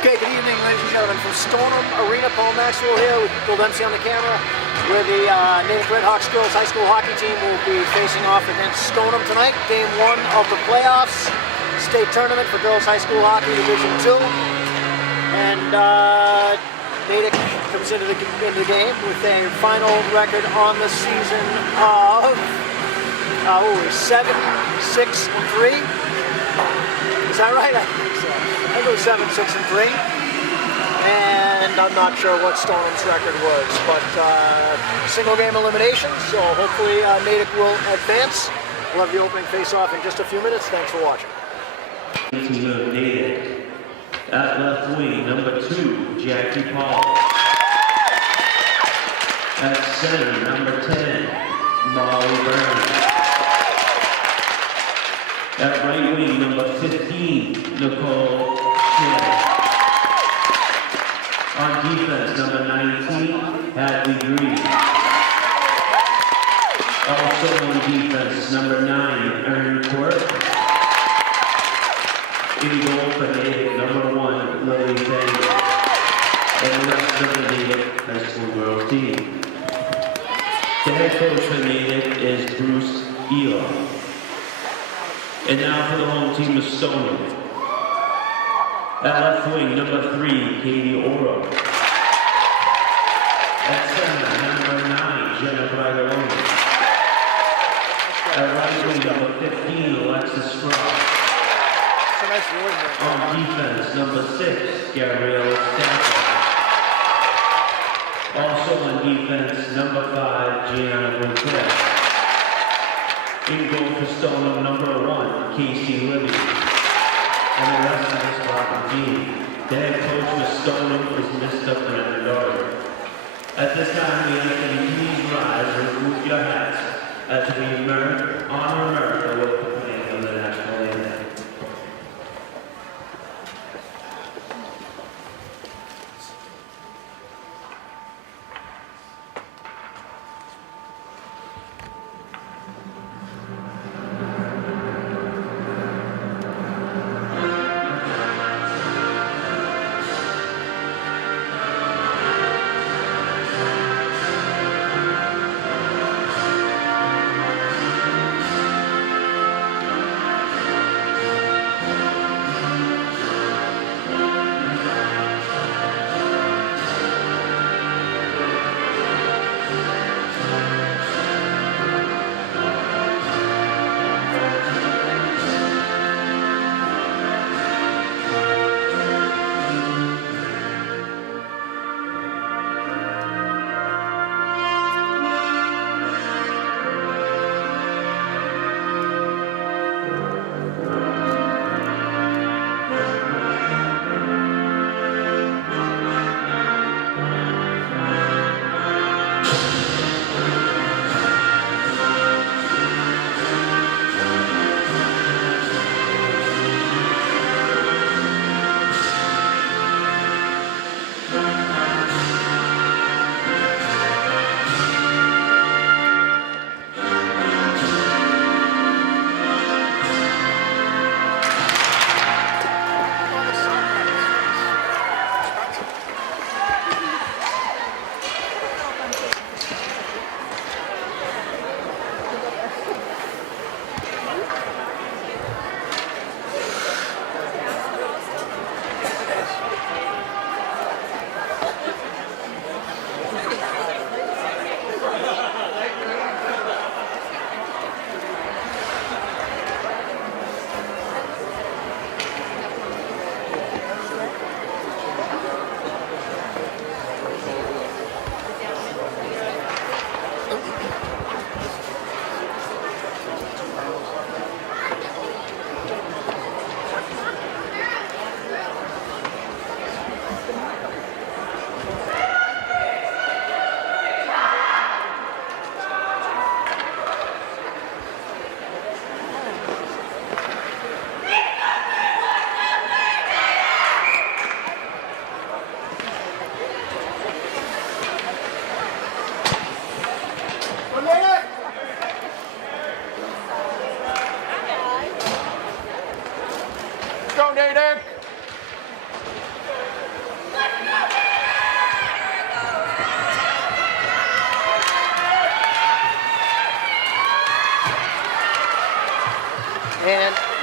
Okay, good evening, ladies and gentlemen. From Stoneham Arena, Paul Maxwell here with Bill Dempsey on the camera, where the Natick Redhawks girls high school hockey team will be facing off against Stoneham tonight. Game 1 of the playoffs, state tournament for girls high school hockey, Division 2. And Natick comes into the game with a final record on the season of 7-6-3. Is that right? I think so. I go 7-6-3. And I'm not sure what Stoneham's record was, but single game elimination, so hopefully Natick will advance. We'll have the opening face-off in just a few minutes. Thanks for watching. Team of Natick. At left wing, number 2, Jackie Paul. At center, number 10, Molly Burns. At right wing, number 15, Nicole Schmidt. On defense, number 19, Hadley Green. Also on defense, number 9, Erin Quirk. In goal for Natick, number 1, Lily Taylor. And the rest of the Natick high school girls team. The head coach for Natick is Bruce Elo. And now for the home team of Stoneham. At left wing, number 3, Katie Oro. At center, number 9, Jenna Bragarone. At right wing, number 15, Alexis Strauss. On defense, number 6, Gabrielle Stafford. Also on defense, number 5, Gianna Bouquet. In goal for Stoneham, number 1, Casey Libby. And the rest of this hockey team. The head coach for Stoneham is Mr. Fernando. At this time, we ask that you please rise and remove your hats as we honor America with the playing of the national anthem.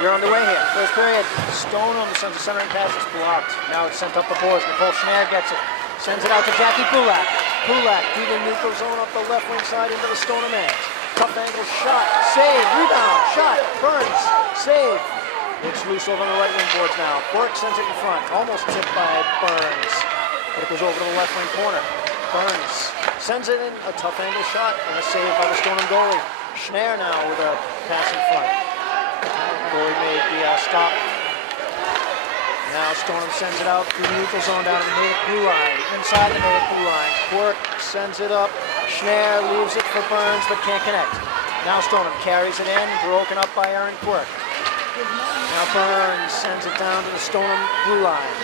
We're underway here. First period. Stoneham sends a centering pass. It's blocked. Now it's sent up the boards. Nicole Schneier gets it. Sends it out to Jackie Pulak. Pulak through the neutral zone up the left wing side into the Stoneham end. Tough angle shot. Save. Rebound. Shot. Burns. Save. It's loose over on the right wing boards now. Burke sends it in front. Almost tipped by Burns. But it goes over to the left wing corner. Burns sends it in. A tough angle shot. And a save by the Stoneham goalie. Schneier now with a pass in front. Goalie made the stop. Now Stoneham sends it out through the neutral zone down to the Natick blue line. Inside the Natick blue line. Quirk sends it up. Schneier leaves it for Burns but can't connect. Now Stoneham carries it in. Broken up by Aaron Quirk. Now Burns sends it down to the Stoneham blue line.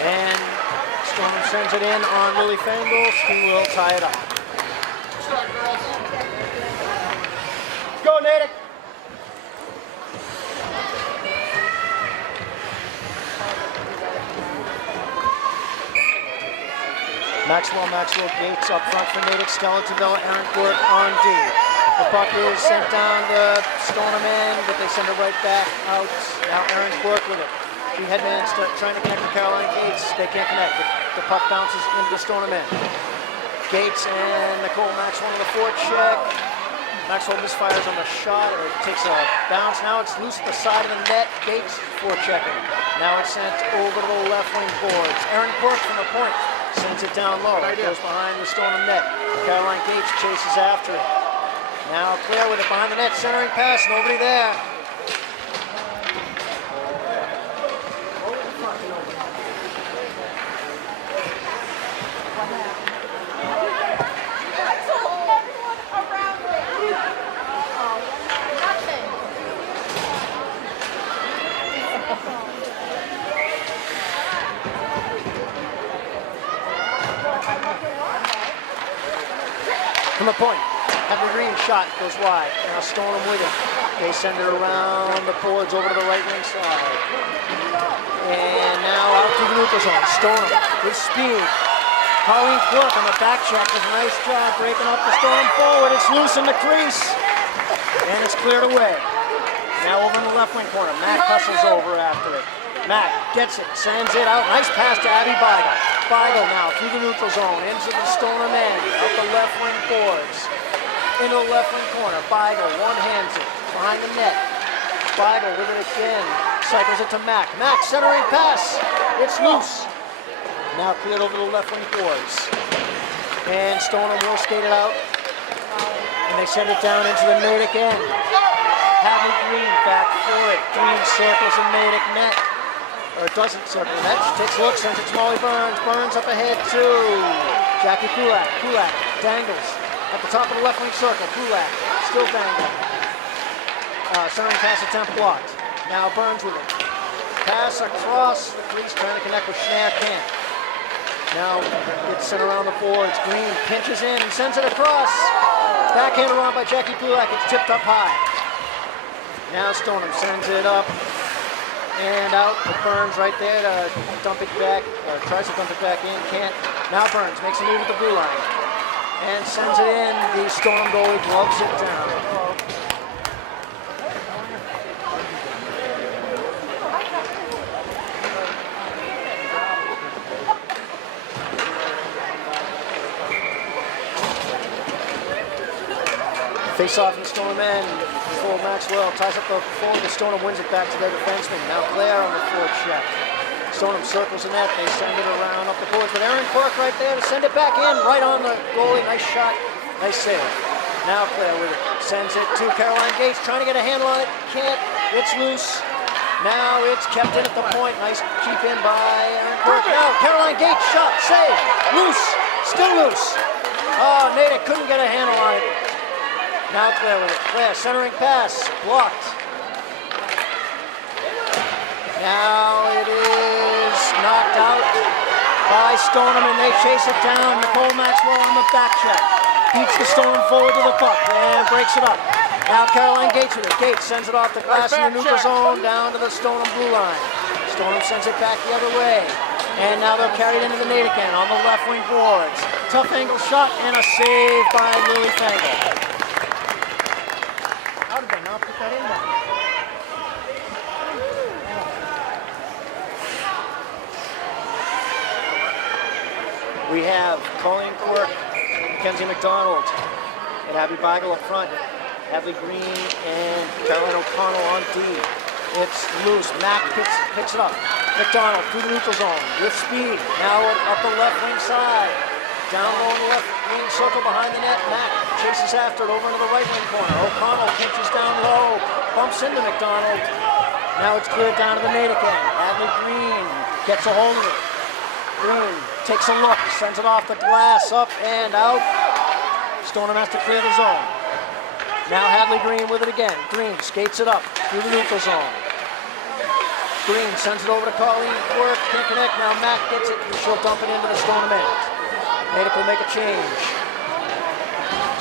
And Stoneham sends it in on Lily Fangles, who will tie it up. Go, Natick! Maxwell Gates up front for Natick. Skeletonville, Aaron Quirk on D. The puck is sent down the Stoneham end, but they send it right back out. Now Aaron Quirk with it. Two headmans trying to connect with Caroline Gates. They can't connect. The puck bounces into the Stoneham end. Gates and Nicole Maxwell on the forecheck. Maxwell misfires on the shot, or it takes a bounce. Now it's loose at the side of the net. Gates forechecking. Now it's sent over to the left wing boards. Aaron Quirk from the point sends it down low. It goes behind the Stoneham net. Caroline Gates chases after it. Now Claire with it behind the net, centering pass. Nobody there. From the point, Henry Green shot goes wide. Now Stoneham with it. They send it around the boards over to the right wing side. And now out to the neutral zone. Stoneham with speed. Colleen Quirk on the back check does a nice job breaking up the Stoneham forward. It's loose in the crease. And it's cleared away. Now over in the left wing corner. Mac hustles over after it. Mac gets it, sends it out. Nice pass to Abby Beigel. Beigel now through the neutral zone, into the Stoneham end, out the left wing boards, into the left wing corner. Beigel one-hands it, behind the net. Beigel with it again, cycles it to Mac. Mac centering pass, it's loose. Now cleared over the left wing boards. And Stoneham will skate it out. And they send it down into the Natick end. Hadley Green back for it. Green circles the Natick net. Or doesn't circle the net. She takes a look, sends it to Molly Burns. Burns up ahead to Jackie Pulak. Pulak dangles at the top of the left wing circle. Pulak still dangling. Centering pass attempt blocked. Now Burns with it. Pass across the crease, trying to connect with Schneier. Can't. Now gets sent around the boards. Green pinches in and sends it across. Backhand around by Jackie Pulak. It's tipped up high. Now Stoneham sends it up and out. It Burns right there to dump it back, or tries to dump it back in, can't. Now Burns makes a move at the blue line and sends it in. The Stoneham goalie gloves it down. Face off in the Stoneham end. Full Maxwell ties up the forward. The Stoneham wins it back to their defenseman. Now Claire on the forward check. Stoneham circles the net. They send it around up the boards. But Aaron Quirk right there to send it back in. Right on the goalie. Nice shot. Nice save. Now Claire with it. Sends it to Caroline Gates. Trying to get a handle on it. Can't. It's loose. Now it's kept in at the point. Nice keep in by Aaron Quirk. Now Caroline Gates shot. Save. Loose. Still loose. Oh, Natick couldn't get a handle on it. Now Claire with it. Claire centering pass. Blocked. Now it is knocked out by Stoneham and they chase it down. Nicole Maxwell on the back check. Beats the Stoneham forward to the puck and breaks it up. Now Caroline Gates with it. Gates sends it off the glass in the neutral zone down to the Stoneham blue line. Stoneham sends it back the other way. And now they'll carry it into the Natick end on the left wing boards. Tough angle shot and a save by Lily Fangle. How did they not We have Colleen Quirk, Mackenzie McDonald, and Abby Beigel up front. Hadley Green and Caroline O'Connell on D. It's loose. Mack picks it up. McDonald through the neutral zone with speed. Now up the left wing side. Down low in the left wing circle behind the net. Mack chases after it over into the right wing corner. O'Connell pinches down low. Bumps into McDonald. Now it's cleared down to the Natick end. Hadley Green gets a hold of it. Green takes a look. Sends it off the glass. Up and out. Stoneham has to clear the zone. Now Hadley Green with it again. Green skates it up through the neutral zone. Green sends it over to Colleen Quirk. Can't connect. Now Mack gets it. She'll dump it into the Stoneham end. Natick will make a change.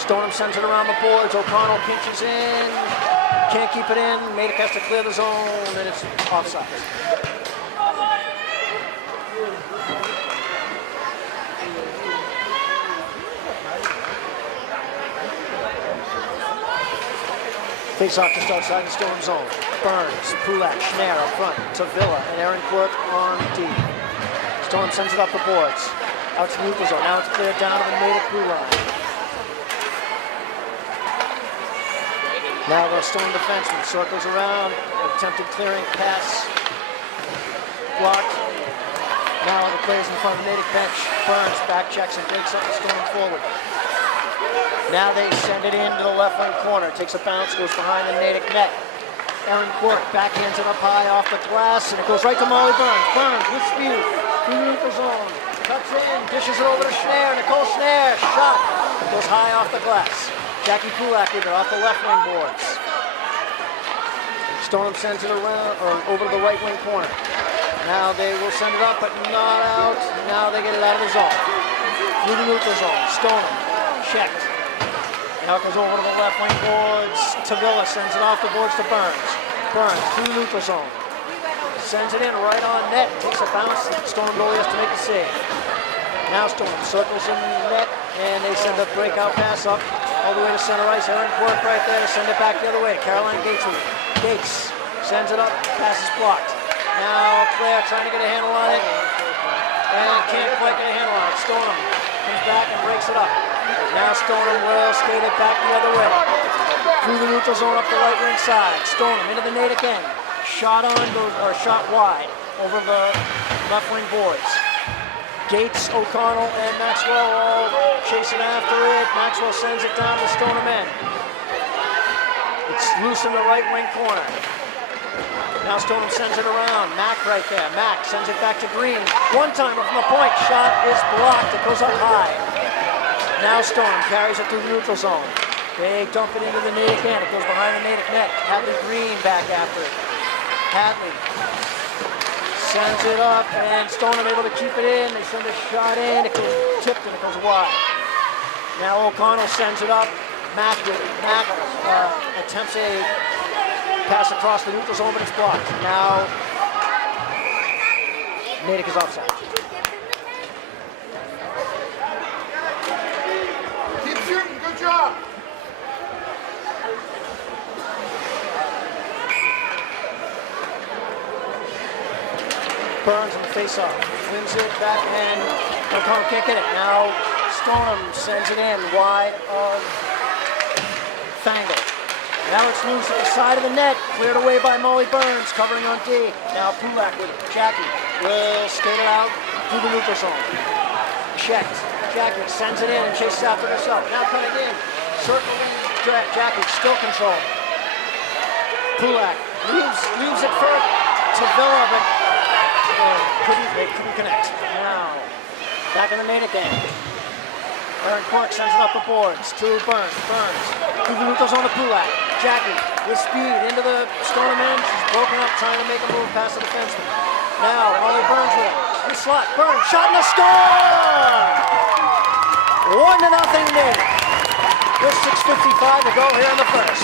Stoneham sends it around the boards. O'Connell pinches in. Can't keep it in. Natick has to clear the zone, and it's offside. Face-off just outside the Stoneham zone. Burns, Pulak, Schnare up front to Villa, and Aaron Quirk on D. Stoneham sends it up the boards. Out to the neutral zone. Now it's cleared down to the Natick blue line. Now the Stoneham defenseman circles around. Attempted clearing pass. Blocked. Now the players in front of the Natick bench. Burns back checks and breaks up the Stoneham forward. Now they send it into the left wing corner. Takes a bounce, goes behind the Natick net. Aaron Quirk backhands it up high off the glass, and it goes right to Molly Burns. Burns with speed through the neutral zone. Cuts in, dishes it over to Schnare. Nicole Schnare, shot. Goes high off the glass. Jackie Pulak with it off the left wing boards. Stoneham sends it around, or over to the right wing corner. Now they will send it up, but not out. Now they get it out of the zone. Through the neutral zone. Stoneham checked. Now it goes over to the left wing boards. Tavilla sends it off the boards to Burns. Burns through the neutral zone. Sends it in right on net. Takes a bounce. Stoneham goalie has to make the save. Now Stoneham circles in the net, and they send a breakout pass up all the way to center ice. Aaron Quirk right there to send it back the other way. Caroline Gates with it. Gates sends it up. Pass is blocked. Now Claire trying to get a handle on it, and can't quite get a handle on it. Stoneham comes back and breaks it up. Now Stoneham will skate it back the other way. Through the neutral zone up the right wing side. Stoneham into the Natick end. Shot on goes, or shot wide over the left wing boards. Gates, O'Connell, and Maxwell all chasing after it. Maxwell sends it down to the Stoneham end. It's loose in the right wing corner. Now Stoneham sends it around. Mack right there. Mack sends it back to Green. One-timer from the point. Shot is blocked. It goes up high. Now Stoneham carries it through the neutral zone. They dump it into the Natick end. It goes behind the Natick net. Hadley Green back after it. Hadley sends it up, and Stoneham able to keep it in. They send a shot in. It goes tipped, and it goes wide. Now O'Connell sends it up. Mack attempts a pass across the neutral zone, but it's blocked. Now Natick is offside. Keep shooting, good job. Burns on the face-off. Wins it back, and O'Connell can't get it. Now Stoneham sends it in wide of Fangle. Now it's loose at the side of the net, cleared away by Molly Burns, covering on D. Now Pulak with it. Jackie will skate it out through the neutral zone. Checked. Jackie sends it in and chases after herself. Now coming in, circling Jackie, still controlled. Pulak leaves it for Tavilla, but they couldn't connect. Now back in the Natick end. Aaron Quirk sends it up the boards to Burns. Burns through the neutral zone to Pulak. Jackie with speed into the Stoneham end. She's broken up trying to make a move past the defenseman. Now Molly Burns with it. In the slot. Burns shot in the score! 1-0 Natick. With 6:55 to go here in the first.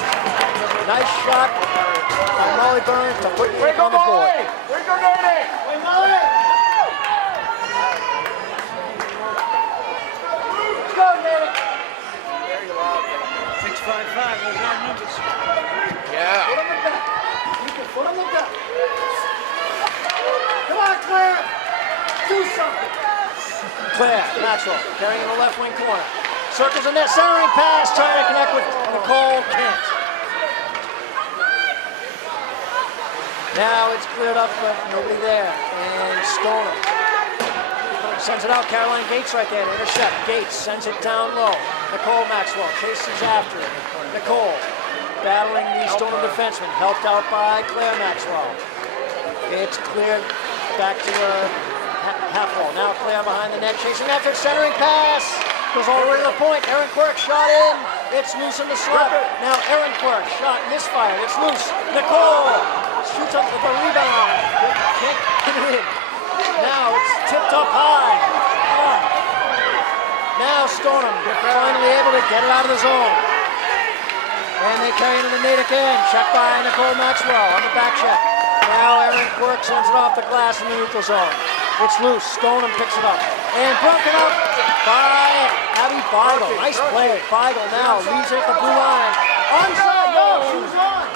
Nice shot by Molly Burns to put Natick on the board. Here you go, Natick. Hey, Molly. Let's go, Natick. 655, those are numbers. Yeah. Put on the back. You can put on the back. Come on, Claire. Do something. Claire Maxwell carrying in the left wing corner. Circles in there, centering pass, trying to connect with Nicole, can't. Now it's cleared up, but nobody there. And Stoneham sends it out. Caroline Gates right there to intercept. Gates sends it down low. Nicole Maxwell chases after it. Nicole battling the Stoneham defenseman, helped out by Claire Maxwell. It's cleared back to half wall. Now Claire behind the net, chasing after it, centering pass. Goes all the way to the point. Erin Quirk shot in. It's loose in the slot. Now Erin Quirk shot misfired. It's loose. Nicole shoots up with a rebound. Can't get it in. Now it's tipped up high. Now Stoneham finally able to get it out of the zone. And they carry it into the Natick end. Checked by Nicole Maxwell on the back check. Now Erin Quirk sends it off the glass in the neutral zone. It's loose. Stoneham picks it up. And broken up by Abby Beigel. Nice play. Beigel now leaves it at the blue line. Onside, no! She was on!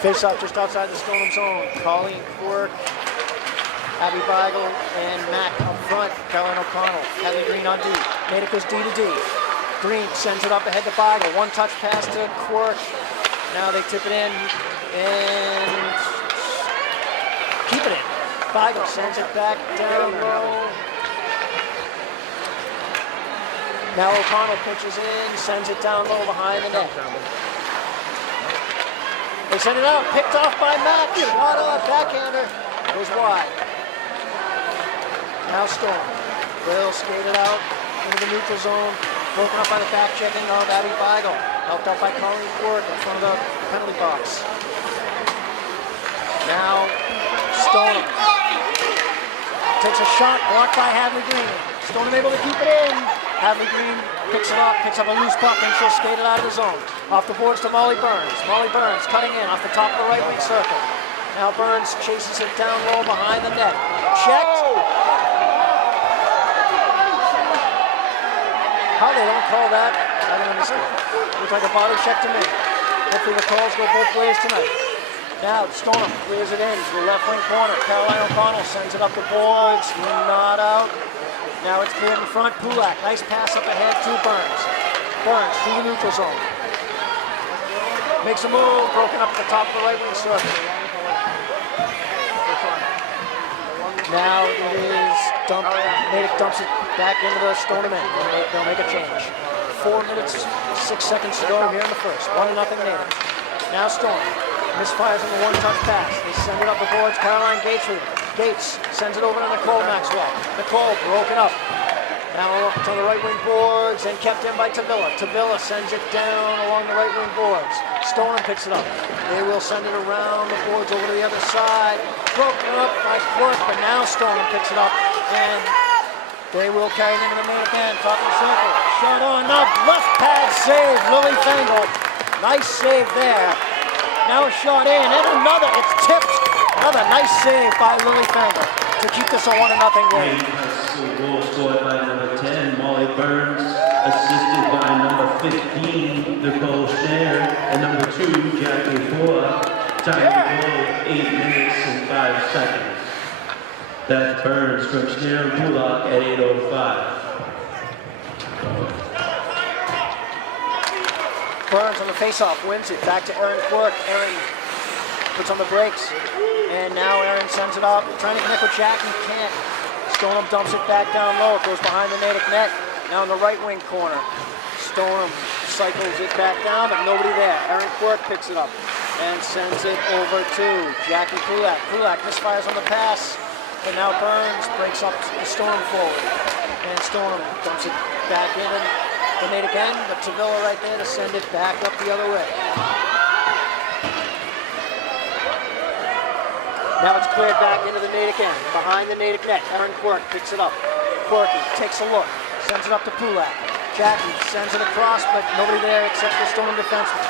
Face off just outside the Stoneham zone. Colleen Quirk, Abby Beigel, and Mac up front. Caroline O'Connell. Kelly Green on D. Natick goes D to D. Green sends it up ahead to Beigel. One touch pass to Quirk. Now they tip it in and keep it in. Beigel sends it back down low. Now O'Connell pitches in, sends it down low behind the net. They send it out, picked off by Matt. Shot on, backhander. Goes wide. Now Storm. Will skate it out into the neutral zone. Broken up by the back checking of Abby Beigel. Helped out by Colleen Quirk in front of the penalty box. Now Stoneham takes a shot blocked by Hadley Green. Stoneham able to keep it in. Hadley Green picks it up, picks up a loose puck, and she'll skate it out of the zone. Off the boards to Molly Burns. Molly Burns cutting in off the top of the right wing circle. Now Burns chases it down low behind the net. Checked. How they don't call that, I don't understand. Looks like a body check to me. Hopefully the calls go both ways tonight. Now Stoneham clears it in to the left wing corner. Caroline O'Connell sends it up the boards, not out. Now it's cleared in front. Pulak, nice pass up ahead to Burns. Burns through the neutral zone. Makes a move, broken up at the top of the right wing circle. Now it is dumped. Natick dumps it back into the Stoneham end. They'll make a change. 4 minutes, 6 seconds to go here in the first. 1-0 Natick. Now Storm misfires on the one-touch pass. They send it up the boards. Caroline Gates with it. Gates sends it over to Nicole Maxwell. Nicole broken up. Now up to the right wing boards and kept in by Tavilla. Tavilla sends it down along the right wing boards. Stoneham picks it up. They will send it around the boards over to the other side. Broken up by Quirk, but now Stoneham picks it up and they will carry it into the main event. Top of the circle. Shot on up. Left pad save. Lily Fangle. Nice save there. Now a shot in and another. It's tipped. Another nice save by Lily Fangle to keep this a 1-0 game. A goal scored by number 10, Molly Burns, assisted by number 15, Nicole Schneider, and number 2, Jackie Ford. Time to go, 8 minutes and 5 seconds. That's Burns from Schneider and Pulak at 8:05. Burns on the faceoff wins it. Back to Erin Quirk. Erin puts on the brakes. And now Erin sends it up. Trying to connect with Jackie. Can't. Stoneham dumps it back down low. It goes behind the Natick net. Now in the right wing corner. Stoneham cycles it back down, but nobody there. Erin Quirk picks it up and sends it over to Jackie Pulak. Pulak misfires on the pass. But now Burns breaks up the Stoneham forward. And Stoneham dumps it back in the Natick end, but Tavilla right there to send it back up the other way. Now it's cleared back into the Natick end, behind the Natick net. Erin Quirk picks it up. Quirky takes a look, sends it up to Pulak. Jackie sends it across, but nobody there except the Stoneham defenseman.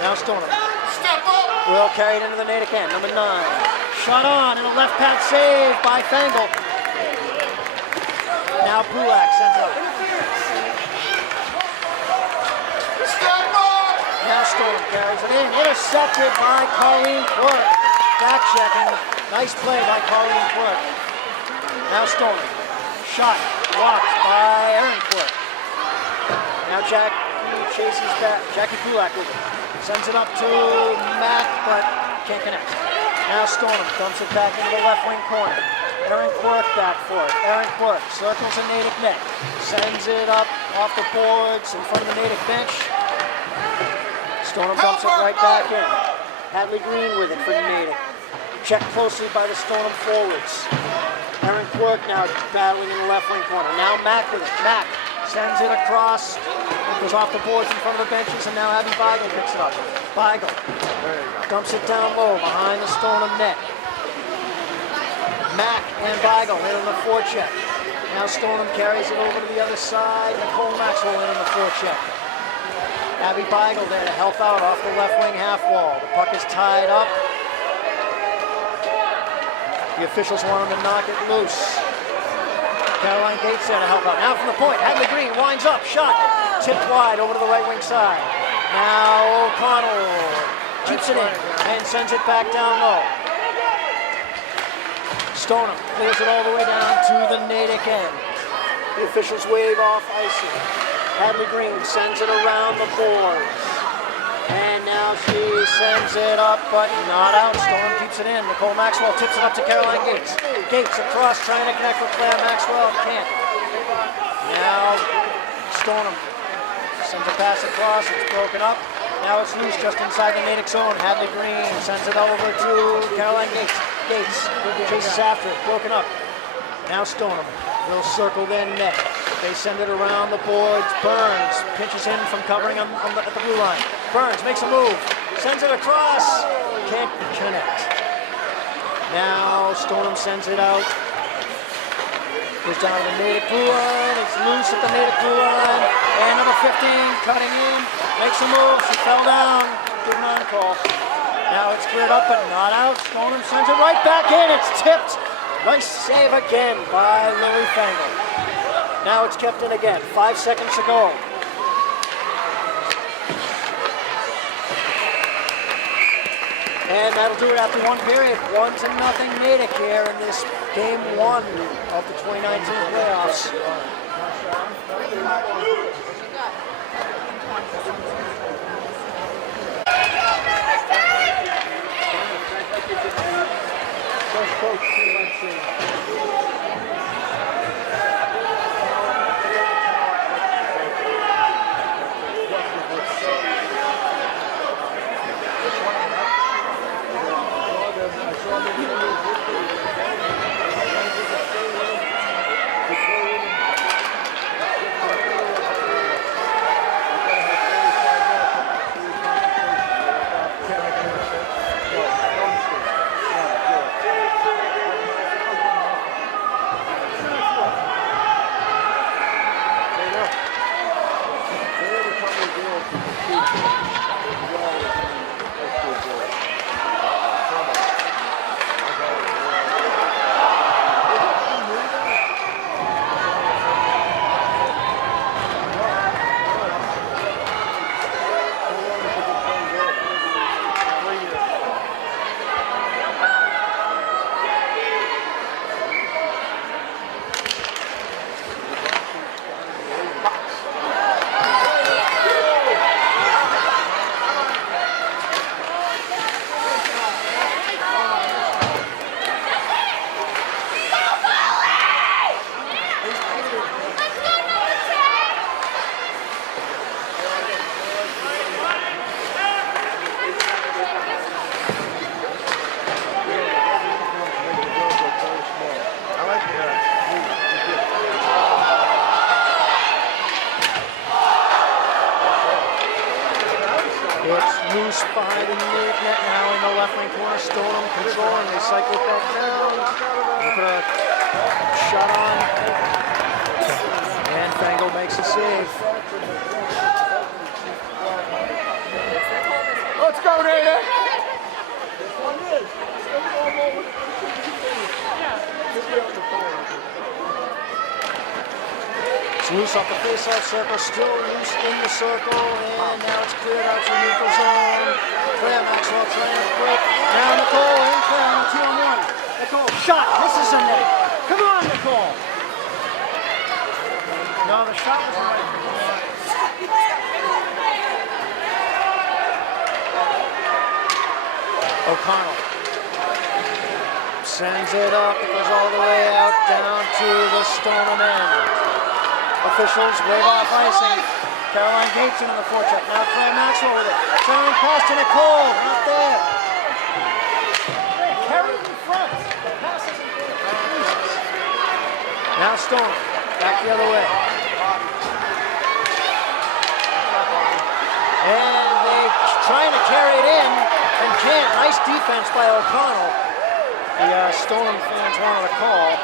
Now Stoneham. Step up! Will carried into the Natick end, number 9. Shot on, and a left pad save by Fangle. Now Pulak sends it up. Step up! Now Stoneham carries it in. Intercepted by Colleen Quirk. Back checking. Nice play by Colleen Quirk. Now Stoneham. Shot. Blocked by Erin Quirk. Now Jackie chases back. Jackie Kulak with it. Sends it up to Matt, but can't connect. Now Stoneham dumps it back into the left wing corner. Erin Quirk back for it. Erin Quirk circles the Natick net. Sends it up off the boards in front of the Natick bench. Stoneham dumps it right back in. Hadley Green with it for Natick. Checked closely by the Stoneham forwards. Erin Quirk now battling in the left wing corner. Now Mack with it. Mack sends it across. It goes off the boards in front of the benches, and now Abby Beigel picks it up. Beigel dumps it down low behind the Stoneham net. Mack and Beigel in on the forecheck. Now Stoneham carries it over to the other side. Nicole Maxwell in on the forecheck. Abby Beigel there to help out off the left wing half wall. The puck is tied up. The officials want him to knock it loose. Caroline Gates there to help out. Now from the point, Hadley Green winds up, shot, tipped wide over to the right wing side. Now O'Connell keeps it in and sends it back down low. Stoneham clears it all the way down to the Natick end. The officials wave off icing. Hadley Green sends it around the boards. And now she sends it up, but not out. Stoneham keeps it in. Nicole Maxwell tips it up to Caroline Gates. Gates across, trying to connect with Claire Maxwell. Can't. Now Stoneham sends a pass across. It's broken up. Now it's loose just inside the Natick zone. Hadley Green sends it over to Caroline Gates. Gates chases after it. Broken up. Now Stoneham will circle their net. They send it around the boards. Burns pinches in from covering at the blue line. Burns makes a move. Sends it across. Can't connect. Now Stoneham sends it out. Goes down to the Natick blue line. It's loose at the Natick blue line. And number 15 cutting in. Makes a move. She fell down. Good non-call. Now it's cleared up, but not out. Stoneham sends it right back in. It's tipped. Nice save again by Lily Fangle. Now it's kept in again. 5 seconds to go. And that'll do it after one period. 1-0 Natick here in this game 1 of the 2019 playoffs. It's loose behind the Natick net now in the left wing corner. Stoneham control and they cycle it back down. They put a shot on. And Fangle makes a save. Let's go, Natick! It's loose loose off the face-off circle, still loose in the circle, and now it's cleared out to neutral zone. Claire Maxwell trying to break. Now Nicole and Claire on 2-on-1. Nicole, shot, misses the net. Come on, Nicole. No, the shot was right. O'Connell sends it up, it goes all the way out down to the Stoneham end. Officials wave off icing. Caroline Gates into the forecheck. Now Claire Maxwell with it. Sending pass to Nicole. Not there. Carried in front. The pass is now Stoneham. Back the other way. And they're trying to carry it in and can't. Nice defense by O'Connell. The Stoneham fans wanted a call.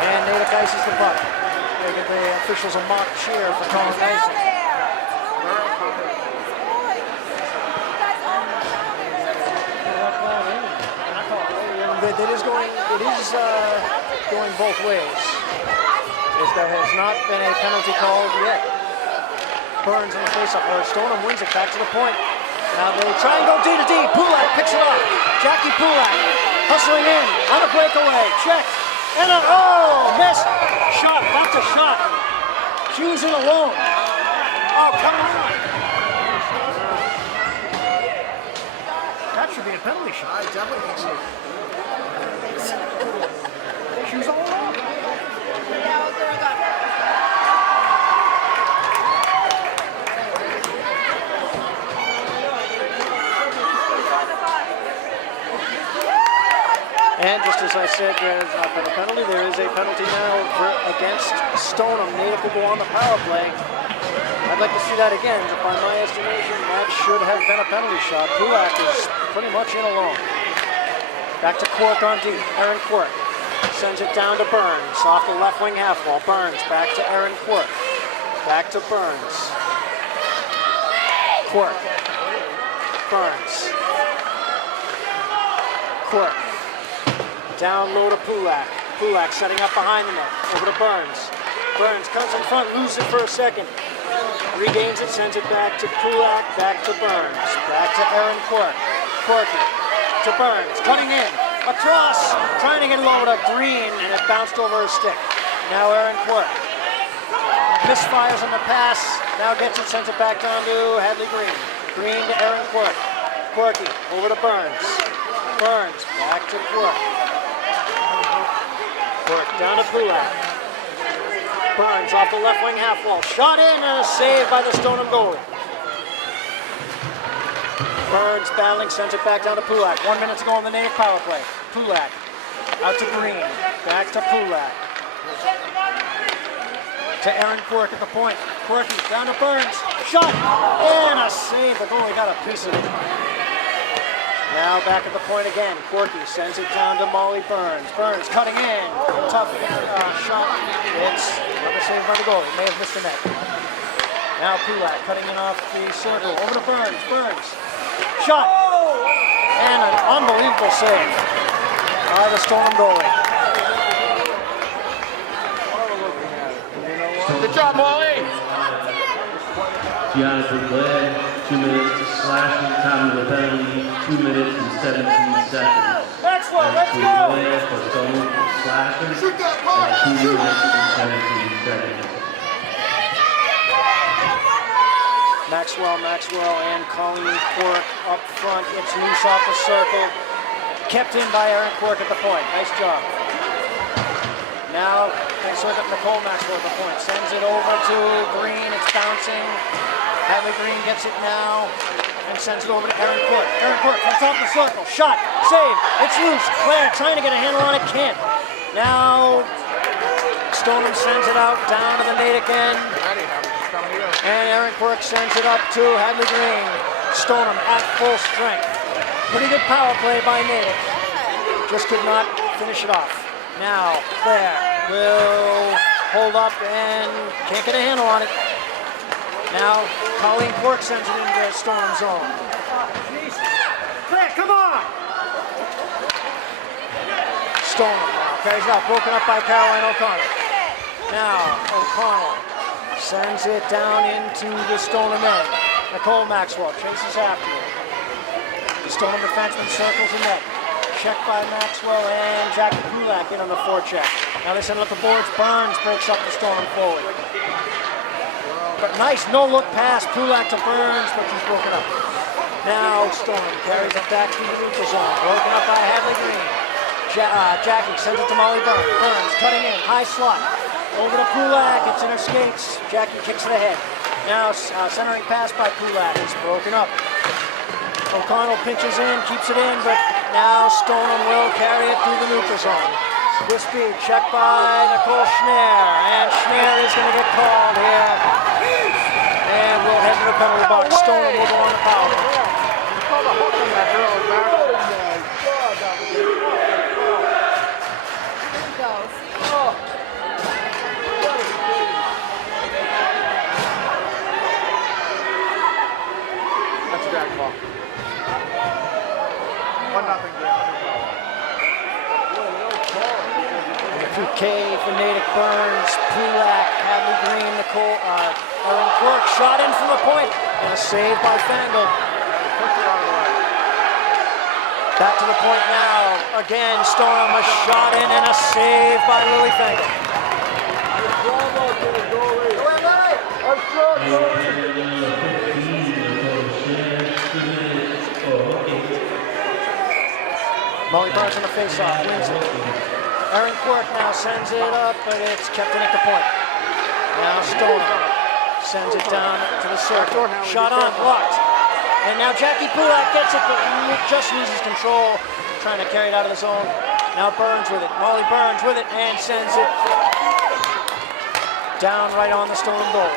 And Natick ices the puck. They give the officials a mock cheer for calling icing. It is going both ways. There has not been a penalty called yet. Burns in the face-up, or Stoneham wins it back to the point. Now they try and go D to D. Pulak picks it up. Jackie Pulak hustling in on a breakaway. Check. And missed. Shot. That's a shot. She was in alone. Oh, come on. That should be a penalty shot. I definitely think so. She was all alone. And just as I said, there has not been a penalty. There is a penalty now against Stoneham. Natick will go on the power play. I'd like to see that again. By my estimation, that should have been a penalty shot. Pulak is pretty much in alone. Back to Quirk on D. Aaron Quirk sends it down to Burns. Off the left wing half wall. Burns back to Aaron Quirk. Back to Burns. Quirk. Burns. Quirk. Down low to Pulak. Pulak setting up behind the net. Over to Burns. Burns comes in front, loses it for a second. Regains it, sends it back to Pulak, back to Burns. Back to Aaron Quirk. Quirky to Burns, cutting in. Across, trying to get it over to Green, and it bounced over his stick. Now Aaron Quirk. Misfires on the pass. Now gets it, sends it back down to Hadley Green. Green to Aaron Quirk. Quirky over to Burns. Burns back to Quirk. Quirk down to Pulak. Burns off the left wing half wall. Shot in and a save by the Stoneham goalie. Burns battling, sends it back down to Pulak. 1 minute to go on the Natick power play. Pulak out to Green. Back to Pulak. To Aaron Quirk at the point. Quirky down to Burns. Shot and a save. The goalie got a piece of it. Now back at the point again. Quirky sends it down to Molly Burns. Burns cutting in. Tough shot. It's another save by the goalie. May have missed the net. Now Pulak cutting in off the circle. Over to Burns. Burns. Shot. And an unbelievable save by the Stoneham goalie. Good job, Molly. Jonathan Blair, 2 minutes to slashing, time of the penalty, 2 minutes and 17 seconds. Maxwell, let's go! Blair for Stoneham slashing, Shoot that puck. and 2 Shoot. minutes and 17 seconds. Maxwell, and Colleen Quirk up front. It's loose off the circle. Kept in by Aaron Quirk at the point. Nice job. Now, they circuit Nicole Maxwell at the point. Sends it over to Green. It's bouncing. Hadley Green gets it now and sends it over to Aaron Quirk. Aaron Quirk from top of the circle. Shot. Save. It's loose. Claire trying to get a handle on it. Can't. Now, Stoneham sends it out down to the Natick end. And Aaron Quirk sends it up to Hadley Green. Stoneham at full strength. Pretty good power play by Natick. Just could not finish it off. Now, Claire will hold up and can't get a handle on it. Now, Colleen Quirk sends it into Stoneham zone. Claire, come on! Stoneham now carries it out, broken up by Caroline O'Connor. Now, O'Connell sends it down into the Stoneham end. Nicole Maxwell chases after it. The Stoneham defenseman circles the net. Check by Maxwell and Jackie Kulak in on the forecheck. Now they send it up the boards. Burns breaks up the Stoneham forward. But nice no-look pass. Kulak to Burns, but he's broken up. Now Stoneham carries it back to the neutral zone. Broken up by Hadley Green. Jackie sends it to Molly Burns. Burns cutting in, high slot. Over to Kulak, it's in her skates. Jackie kicks it ahead. Now centering pass by Kulak. It's broken up. O'Connell pinches in, keeps it in, but now Stoneham will carry it through the neutral zone. Good speed, check by Nicole Schneer, and Schneer is going to get called here. And we'll head to the penalty box. Stoneham will go on the power play. That's a drag ball. 1-0 game. 2K for Natick. Burns, Pulak, Hadley Green, Nicole, Erin Quirk, shot in from the point, and a save by Fangle. Push it out of the way. Back to the point now. Again, Stoneham, a shot in and a save by Lily Fangle. Molly Burns on the face-off, wins it. Erin Quirk now sends it up, but it's kept in at the point. Now Stoneham sends it down to the circle. Shot on, blocked. And now Jackie Pulak gets it, but just loses control, trying to carry it out of the zone. Now Burns with it. Molly Burns with it and sends it down right on the Stoneham goal.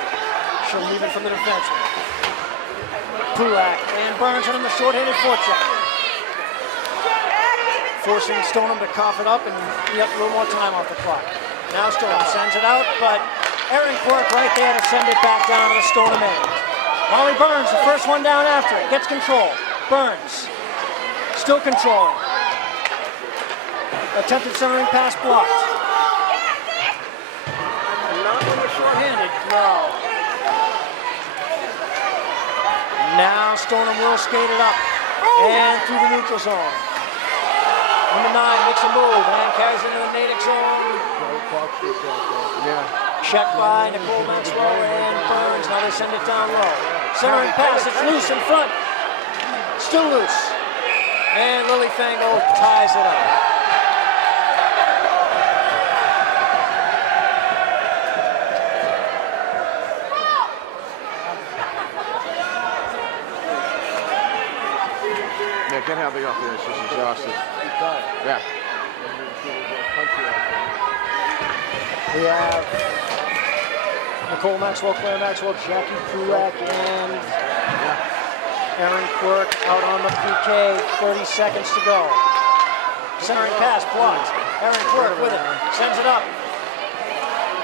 She'll leave it from the defenseman. Pulak and Burns on the short-handed forecheck. Forcing Stoneham to cough it up and be up a little more time off the clock. Now Stoneham sends it out, but Erin Quirk right there to send it back down to the Stoneham end. Molly Burns, the first one down after it, gets control. Burns, still controlling. Attempted centering pass blocked. Not when you're short-handed, no. Now Stoneham will skate it up and through the neutral zone. Number 9 makes a move and carries it into the Natick zone. Check by Nicole Maxwell and Burns. Now they send it down low. Centering pass, it's loose in front. Still loose. And Lily Fangle ties it up. Yeah, can't have the off there. It's just exhausted. Yeah. We have Nicole Maxwell, Claire Maxwell, Jackie Pulak, and Erin Quirk out on the PK. 30 seconds to go. Centering pass blocked. Erin Quirk with it. Sends it up.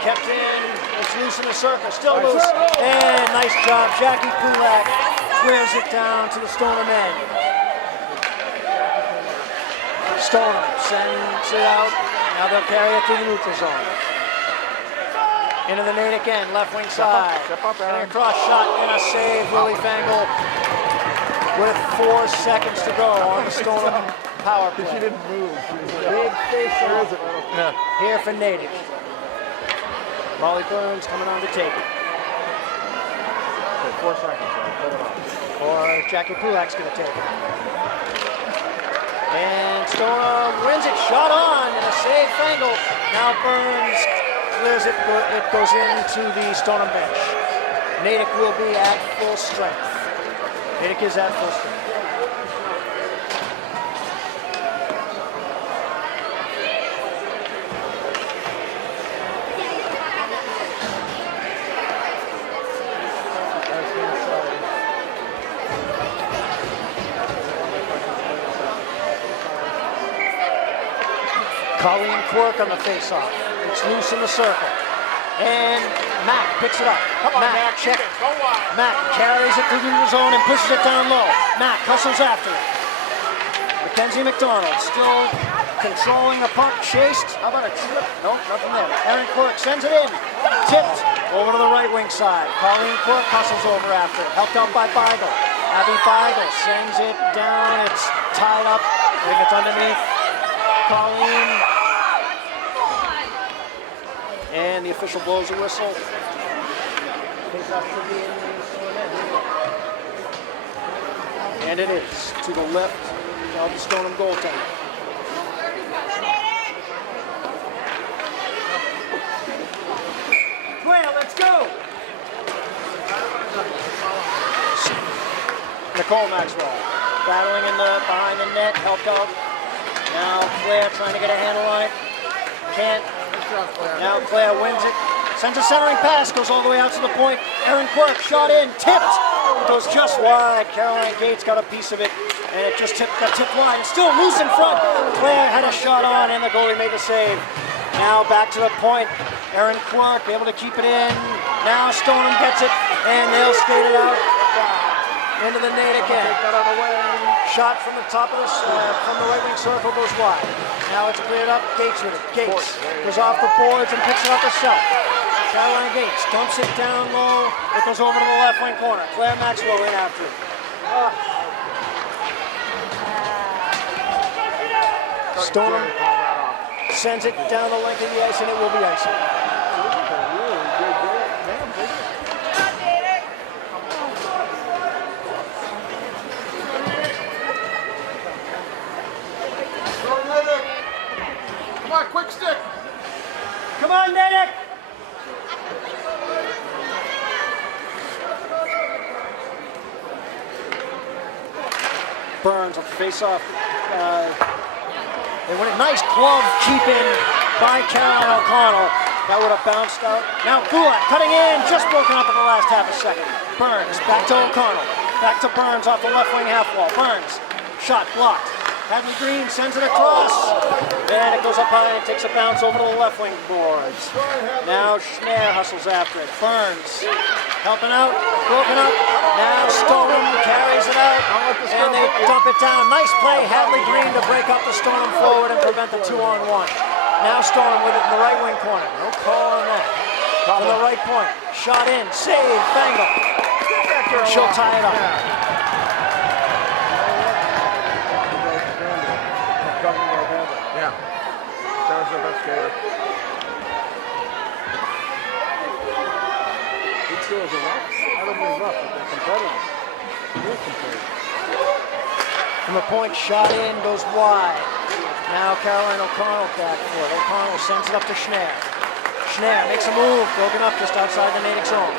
Kept in. It's loose in the circle. Still loose. And nice job. Jackie Pulak squares it down to the Stoneham end. Stoneham sends it out. Now they'll carry it through the neutral zone. Into the Natick end, left wing side. Getting a cross shot and a save. Lily Fangle with 4 seconds to go on the Stoneham power play. She didn't move. Big face here for Natick. Molly Burns coming on to take it. Okay, 4 seconds. Put it on. Or Jackie Pulak's going to take it. And Stoneham wins it, shot on, and a save Fangle. Now Burns clears it, it goes into the Stoneham bench. Natick will be at full strength. Natick is at full strength. Colleen Quirk on the face-off. It's loose in the circle. And Mack picks it up. Come on, Mack, Mack, check. go on. Mack carries it through the zone and pushes it down low. Mack hustles after it. Mackenzie McDonald still controlling the puck, chased. How about a trip? Nope, nothing there. Aaron Quirk sends it in. Tipped over to the right wing side. Colleen Quirk hustles over after it. Helped out by Beigel. Abby Beigel sends it down. It's tied up. I think it's underneath Colleen. And the official blows a whistle. Face-off should be in the and it is to the left of the Stoneham goaltender. Well, let's go! Nicole Maxwell battling behind the net, helped out. Now Claire trying to get a handle on it. Can't. Now Claire wins it. Sends a centering pass, goes all the way out to the point. Aaron Quirk shot in, tipped. Goes just wide. Caroline Gates got a piece of it, and it just got tipped wide. It's still loose in front. Claire had a shot on, and the goalie made the save. Now back to the point. Aaron Quirk able to keep it in. Now Stoneham gets it, and they'll skate it out into the Natick end. Shot from the top of from the right wing circle goes wide. Now it's cleared up. Gates with it. Gates goes off the boards and picks it up herself. Caroline Gates dumps it down low. It goes over to the left wing corner. Claire Maxwell in after it. Stoneham sends it down the length of the ice, and it will be icing. Come on, quick stick. Come on, Natick! Burns on the face-off. They win it. Nice glove keeping by Caroline O'Connell. That would have bounced out. Now Kulak cutting in, just broken up in the last half a second. Burns back to O'Connell. Back to Burns off the left wing half wall. Burns, shot blocked. Hadley Green sends it across. And it goes up high and it takes a bounce over to the left wing boards. Now Schneer hustles after it. Burns helping out, broken up. Now Stoneham carries it out, and they dump it down. Nice play, Hadley Green to break up the Stoneham forward and prevent the 2-on-1. Now Stoneham with it in the right wing corner. No call on that. From the right point, shot in, save, Bangle. She'll tie it up. Yeah, that was their best skater. These girls are rough. I don't mean rough, but they're competitive. Real competitive. From the point, shot in, goes wide. Now Caroline O'Connell back for it. O'Connell sends it up to Schneer. Schneer makes a move, broken up just outside the Natick zone.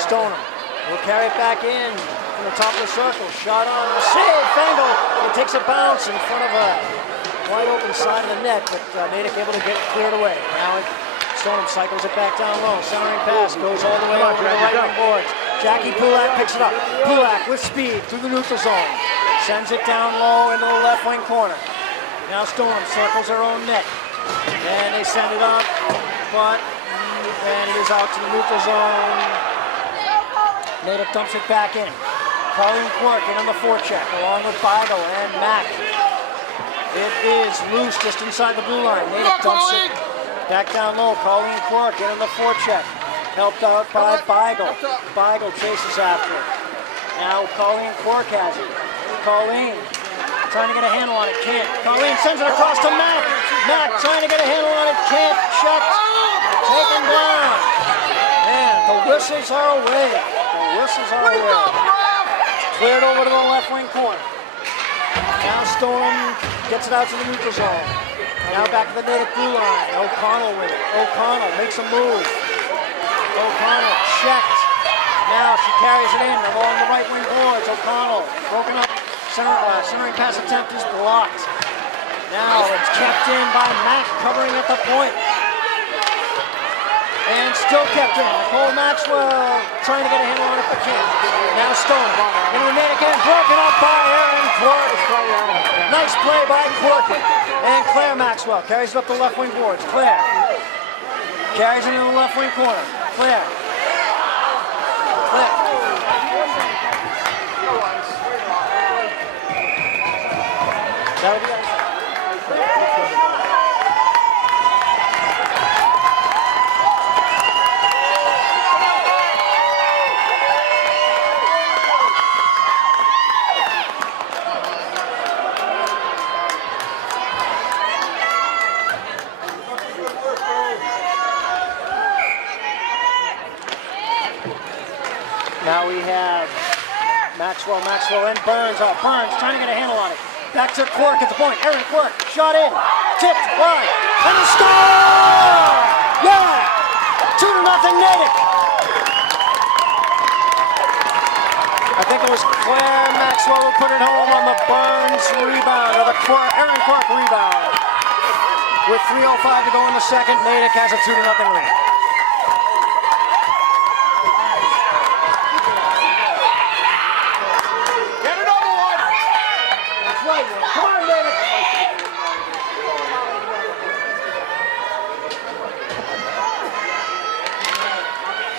Stoneham will carry it back in from the top of the circle. Shot on, a save, Fangle. It takes a bounce in front of a wide open side of the net, but Natick able to get it cleared away. Now Stoneham cycles it back down low. Centering pass goes all the way over to the right wing boards. Jackie Pulak picks it up. Pulak with speed through the neutral zone. Sends it down low into the left wing corner. Now Stoneham circles their own net. And they send it up, but and it is out to the neutral zone. Natick dumps it back in. Colleen Quirk in on the forecheck along with Beigel and Mack. It is loose just inside the blue line. Natick dumps it back down low. Colleen Quirk in on the forecheck. Helped out by Beigel. Beigel chases after it. Now Colleen Quirk has it. Colleen trying to get a handle on it, can't. Colleen sends it across to Mack. Mack trying to get a handle on it, can't. Checked, taken down. Man, the whistles are away. The whistles are away. Cleared over to the left wing corner. Now Stoneham gets it out to the neutral zone. Now back to the Natick blue line. O'Connell with it. O'Connell makes a move. O'Connell checked. Now she carries it in along the right wing boards. O'Connell broken up. Centering pass attempt is blocked. Now it's kept in by Mack covering at the point. And still kept in. Nicole Maxwell trying to get a handle on it, but can't. Now Stone into the net again, broken up by Aaron Quirk. Nice play by Quirk. And Claire Maxwell carries it up the left wing boards. Claire carries it into the left wing corner. Claire. That'll be Now we have Maxwell and Burns. Oh, Burns trying to get a handle on it. Back to Quirk at the point. Aaron Quirk, shot in, tipped, wide, and a score! Yeah! 2-0 Natick. I think it was Claire Maxwell who put it home on the Burns rebound, or the Aaron Quirk rebound. With 3:05 to go in the second, Natick has a 2-0 lead.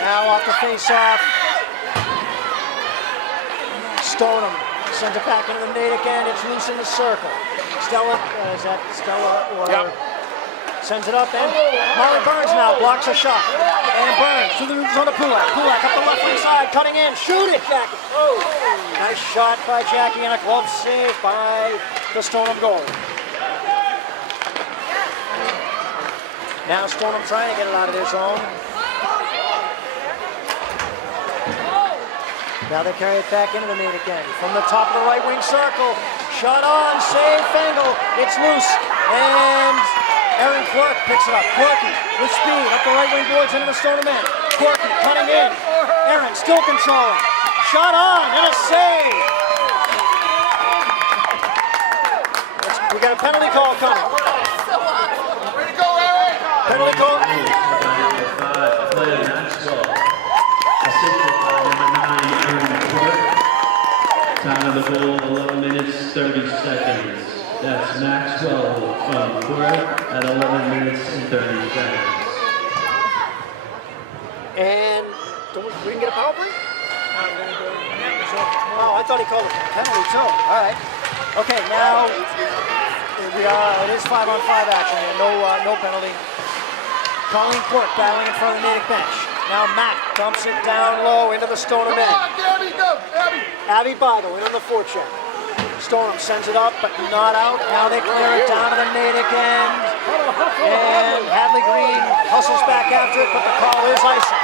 Now off the face-off, Stoneham sends it back into the Natick end. It's loose in the circle. Stella, is that Stella or? Yep. Sends it up and Molly Burns now blocks a shot. And Burns to the zone of Pulak. Pulak up the left wing side, cutting in, shoot it, Jackie. Oh, nice shot by Jackie and a glove save by the Stoneham goalie. Now Stoneham trying to get it out of their zone. Now they carry it back into the Natick end. From the top of the right wing circle. Shot on, save, Fangle. It's loose. And Aaron Quirk picks it up. Quirky with speed up the right wing boards into the Stoneham end. Quirky cutting in. Aaron still controlling. Shot on and a save. We got a penalty call coming. Way to go, Aaron! Penalty call. Player Maxwell. Assisted by number 9, Aaron Quirk. Time of the goal, 11 minutes, 30 seconds. That's Maxwell from Quirk at 11 minutes and 30 seconds. And we can get a power play? Oh, I thought he called it a penalty too. All right. Okay, now it is 5-on-5 action here. No penalty. Colleen Quirk battling in front of the Natick bench. Now Matt dumps it down low into the Stoneham end. Come on, Gabby, go, Gabby! Abby Bigle in on the forecheck. Stoneham sends it up, but not out. Now they clear it down to the Natick end. And Hadley Green hustles back after it, but the call is icing.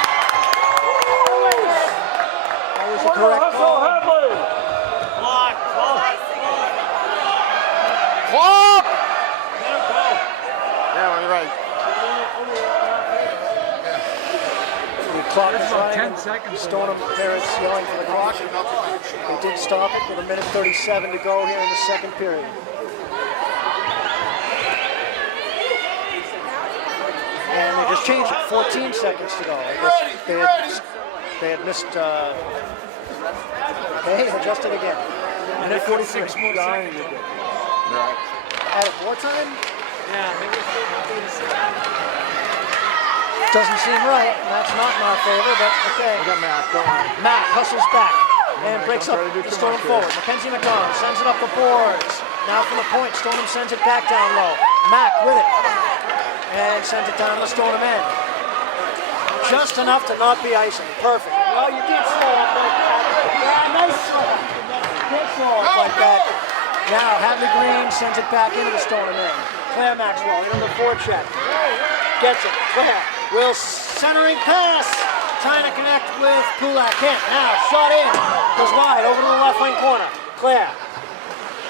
That was the correct call. Clock! Yeah, you're right. The clock is running. 10 seconds. Stoneham parents yelling for the clock. They did stop it with 1:37 to go here in the second period. And they just changed it. 14 seconds to go. I guess they had missed. They adjusted again. And they're 46 more seconds. Right. At what time? Yeah, maybe 36. Doesn't seem right. That's not in our favor, but okay. We got Matt, go on. Matt hustles back and breaks up the Stoneham forward. Mackenzie McDonald sends it up the boards. Now from the point, Stoneham sends it back down low. Mack with it. And sends it down to the Stoneham end. Just enough to not be icing. Perfect. Well, you did slow up like that. Yeah, nice slow. Good slow up like that. Now Hadley Green sends it back into the Stoneham end. Claire Maxwell into the forecheck. Gets it. Claire will centering pass. Trying to connect with Kulak. Can't. Now shot in. Goes wide over to the left wing corner. Claire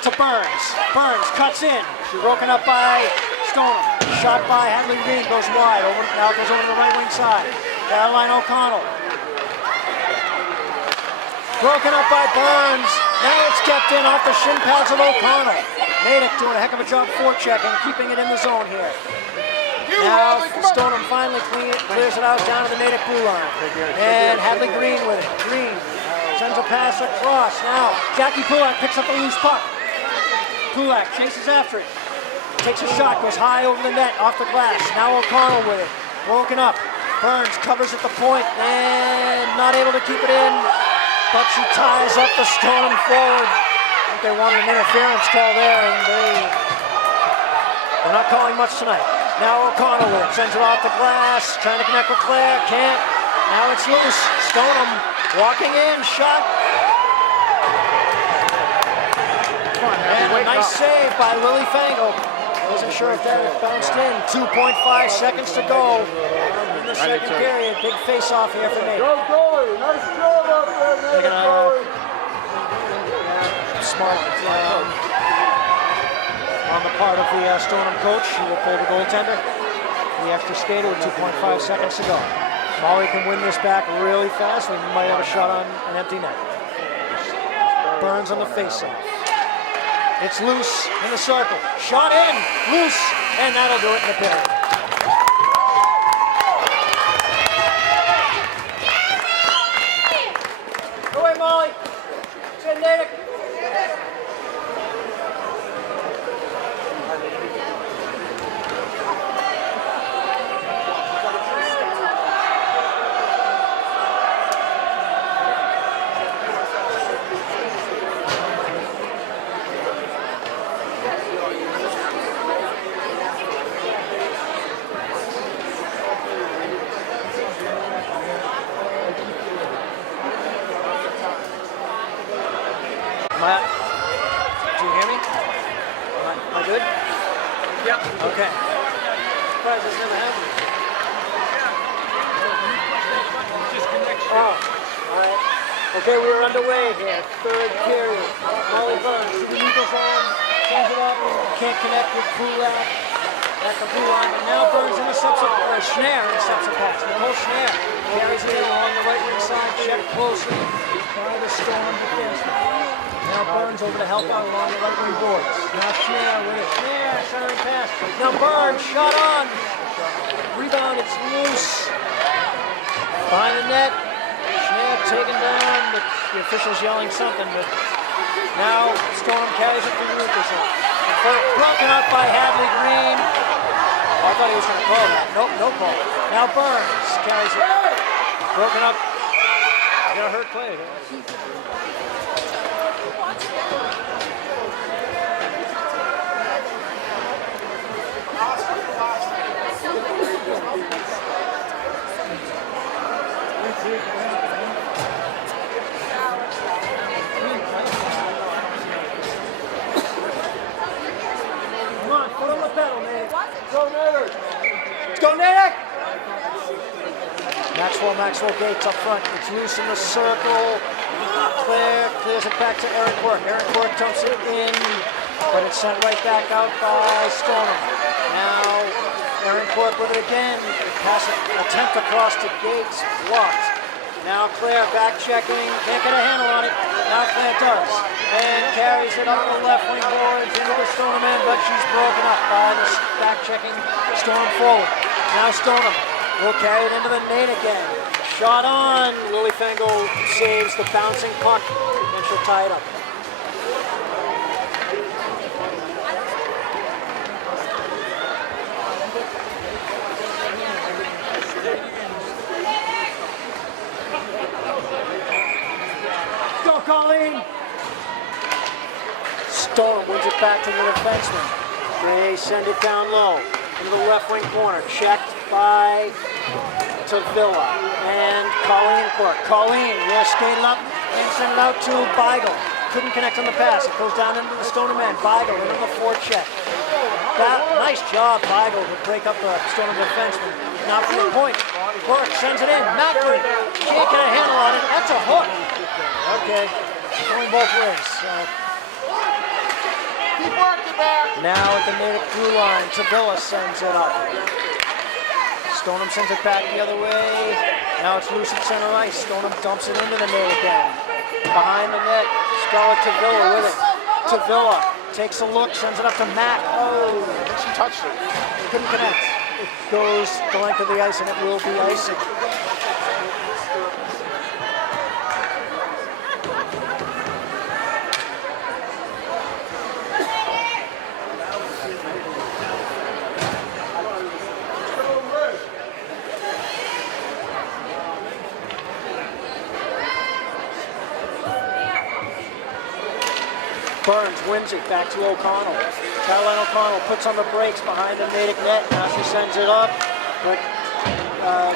to Burns. Burns cuts in. Broken up by Stoneham. Shot by Hadley Green. Goes wide. Now goes over to the right wing side. Caroline O'Connell. Broken up by Burns. Now it's kept in off the shin pads of O'Connell. Natick doing a heck of a job forechecking, keeping it in the zone here. Now Stoneham finally clears it out down to the Natick blue line. And Hadley Green with it. Green sends a pass across. Now Jackie Pulak picks up a loose puck. Pulak chases after it. Takes a shot, goes high over the net, off the glass. Now O'Connell with it. Broken up. Burns covers at the point and not able to keep it in. But she ties up the Stoneham forward. I think they wanted an interference call there, and they're not calling much tonight. Now O'Connell with it, sends it off the glass, trying to connect with Claire, can't. Now it's loose. Stoneham walking in, shot. And a nice save by Lily Fangle. Wasn't sure if that had bounced in. 2.5 seconds to go in the second period. Big face-off here for Natick. Go, goalie. Nice job up there. the Stoneham coach, who will pull the goaltender. The extra skater with 2.5 seconds to go. Molly can win this back really fast. We might have a shot on an empty net. Burns on the faceoff. It's loose in the circle. Shot in, loose, and that'll do it in the period. Go away, Molly. Send Natick. Matt, do you hear me? Am I good? Yeah. Okay. Surprised this never happened. Oh, all right. Okay, we are underway here. Third period. Molly Burns, the Eagles on, turns it up, can't connect with Kulak at the blue line. And now Burns intercepts or Schnare intercepts a pass. Nicole Schnare carries it in along the right wing side, checked closely by the Storm defenseman. Now Burns over to help out along the right wing boards. Now Schnare with it. Schnare, centering pass. Now Burns, shot on. Rebound, it's loose. Behind the net. Schnare taken down. The official's yelling something, but now Storm carries it to the Lucas. Broken up by Hadley Green. Oh, I thought he was going to call that. Nope, no call. Now Burns carries it. Broken up. You got hurt play. Come on, put on the pedal, man. Go Natick! Let's go Natick! Maxwell Gates up front. It's loose in the circle. Claire clears it back to Aaron Quirk. Aaron Quirk dumps it in, but it's sent right back out by Stoneham. Now Aaron Quirk with it again. Pass attempt across to Gates, blocked. Now Claire back checking, can't get a handle on it. Now Claire does, and carries it up the left wing boards into the Stoneham end, but she's broken up by the back checking Storm forward. Now Stoneham will carry it into the Natick end. Shot on, Lily Fango saves the bouncing puck, and she'll tie it up. Go, Colleen! Storm wins it back to the defenseman. They send it down low into the left wing corner. Checked by Tavilla and Colleen Quirk. Colleen will skate it up and send it out to Beigel. Couldn't connect on the pass. It goes down into the Stoneham end. Beigel into the forecheck. Nice job, Beigel, to break up the Stoneham defenseman. Not for the point. Quirk sends it in. Not good. Can't get a handle on it. That's a hook. Okay, going both ways. Keep working back. Now at the Natick blue line, Tavilla sends it up. Stoneham sends it back the other way. Now it's loose at center ice. Stoneham dumps it into the Natick end. Behind the net, Stella Tavilla with it. Tavilla takes a look, sends it up to Matt. Oh, I think she touched it. couldn't connect. It goes the length of the ice and it will be icing. Burns wins it back to O'Connell. Caroline O'Connell puts on the brakes behind the Natick net. Now she sends it up, but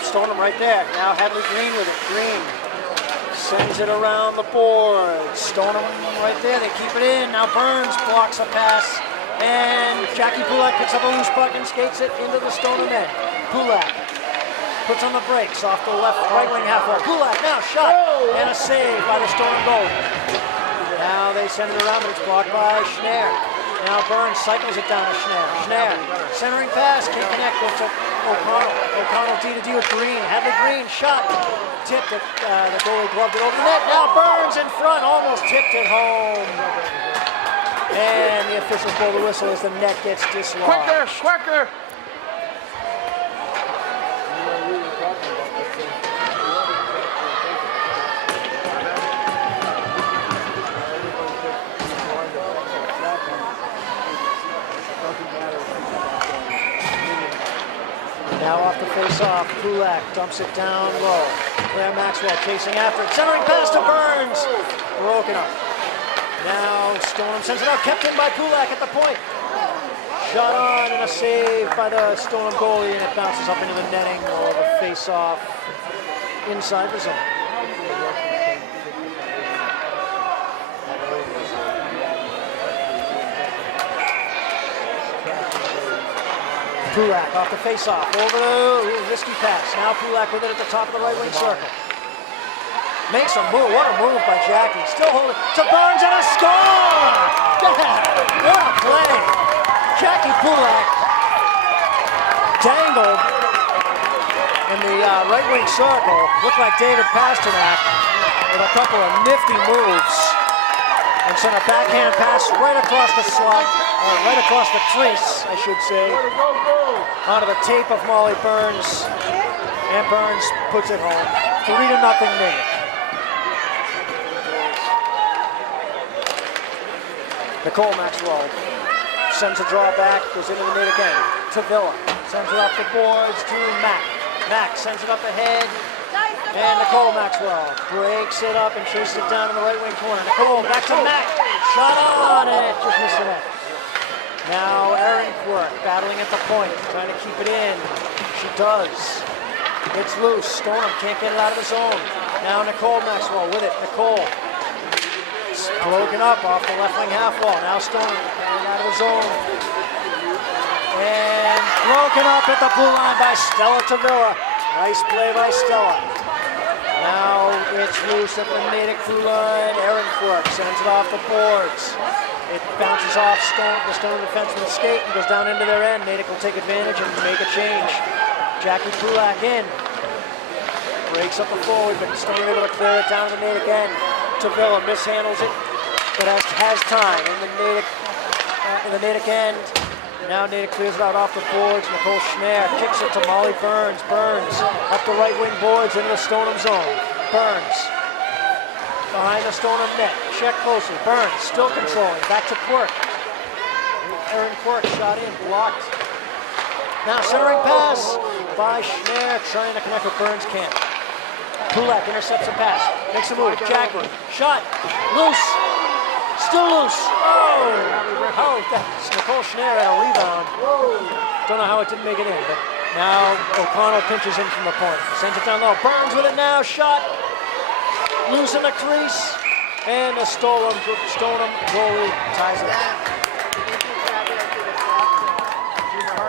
Stoneham right there. Now Hadley Green with it. Green sends it around the board. Stoneham right there. They keep it in. Now Burns blocks a pass, and Jackie Pulak picks up a loose puck and skates it into the Stoneham net. Pulak puts on the brakes off the left right wing half wall. Pulak now shot and a save by the Stoneham goalie. Now they send it around, but it's blocked by Schnare. Now Burns cycles it down to Schneer. Schneer, centering pass, can't connect, goes to O'Connell. O'Connell D to D with Green. Hadley Green, shot. Tipped it, the goalie gloved it over the net. Now Burns in front, almost tipped it home. And the officials blow the whistle as the net gets dislodged. Quicker! Now off the face-off, Kulak dumps it down low. Claire Maxwell chasing after it, centering pass to Burns. Broken up. Now Stoneham sends it out, kept in by Kulak at the point. Shot on and a save by the Stoneham goalie, and it bounces up into the netting or the face-off inside the zone. Kulak off the face-off, over the risky pass. Now Kulak with it at the top of the right wing circle. Makes a move, what a move by Jackie. Still holding to Burns and a score! What a play! Jackie Kulak dangled in the right wing circle. Looked like David Pasternak with a couple of nifty moves. And sent a backhand pass right across the slot, or right across the crease, I should say, onto the tape of Molly Burns. And Burns puts it home. 3-0 Natick. Nicole Maxwell sends a draw back, goes into the net again. To Villa, sends it up the boards to Mack. Mack sends it up ahead. And Nicole Maxwell breaks it up and chases it down in the right wing corner. Nicole back to Mack. Shot on it. Just missed the net. Now Erin Quirk battling at the point, trying to keep it in. She does. It's loose. Stoneham can't get it out of the zone. Now Nicole Maxwell with it. Nicole. It's broken up off the left wing half wall. Now Stoneham getting out of the zone. And broken up at the blue line by Stella Tavilla. Nice play by Stella. Now it's loose at the Natick blue line. Erin Quirk sends it off the boards. It bounces off the Stone defenseman's skate and goes down into their end. Natick will take advantage and make a change. Jackie Kulak in. Breaks up the forward, but Stone able to clear it down to the Natick end. Tavilla mishandles it, but has time in the Natick end. Now Natick clears it out off the boards. Nicole Schneer kicks it to Molly Burns. Burns up the right wing boards into the Stoneham zone. Burns behind the Stoneham net. Check closely. Burns still controlling. Back to Quirk. Erin Quirk shot in, blocked. Now centering pass by Schneer, trying to connect with Burns, can't. Kulak intercepts a pass. Makes a move. Jackie. Shot. Loose. Still loose. Oh, that's Nicole Schneer had a rebound. Don't know how it didn't make it in, but now O'Connell pinches in from the point. Sends it down low. Burns with it now. Shot. Loose in the crease. And the Stoneham goalie ties it up.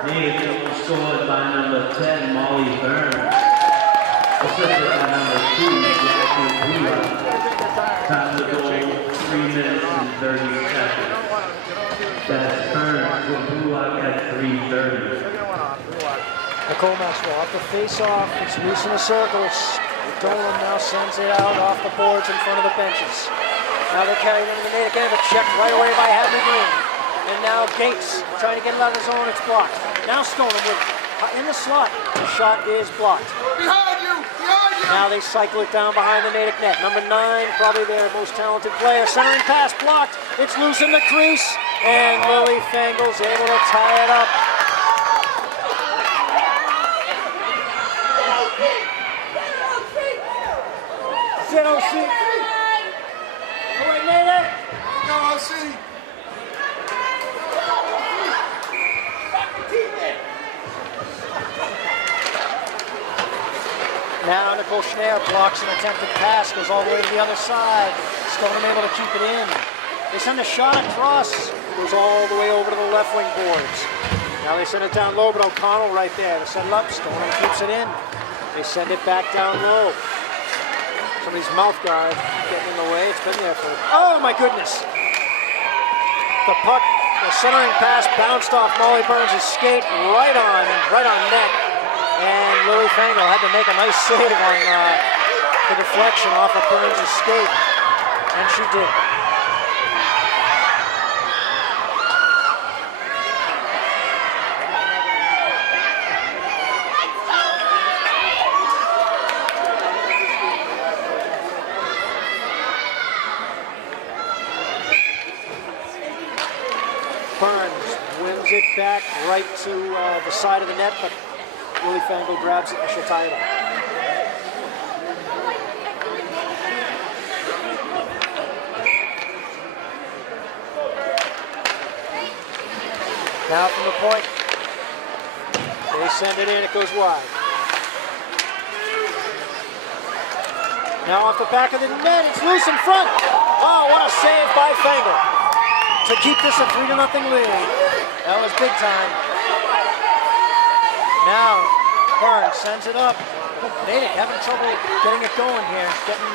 Natick scored by number 10, Molly Burns. Assisted by number 2, Jackie Kulak. Time to goal, 3 minutes and 30 seconds. That's Burns with Kulak at 3:30. Nicole Maxwell off the face-off. It's loose in the circles. Dolan now sends it out off the boards in front of the benches. Now they're carrying it into the Natick end, but checked right away by Hadley Green. And now Gates trying to get it out of the zone. It's blocked. Now Stoneham with it in the slot. The shot is blocked. Behind you! Behind you! Now they cycle it down behind the Natick net. Number 9, probably their most talented player. Centering pass blocked. It's loose in the crease. And Lily Fangle's able to tie it up. Zero C. Coordinator. No, see. Now Nicole Schneer blocks an attempted pass, goes all the way to the other side. Stoneham able to keep it in. They send a shot across, goes all the way over to the left wing boards. Now they send it down low, but O'Connell right there to set it up. Stoneham keeps it in. They send it back down low. Somebody's mouth guard getting in the way. It's been there for, oh my goodness. The puck The centering pass bounced off Molly Burns' skate right on net. And Lily Fangle had to make a nice save on the deflection off of Burns' skate. And she did. Burns wins it back right to the side of the net, but Lily Fangle grabs it and she'll tie it up. Now from the point, they send it in, it goes wide. Now off the back of the net, it's loose in front. Oh, what a save by Fangle to keep this a 3-0 lead. That was big time. Now, Burns sends it up. Natick having trouble getting it going here, getting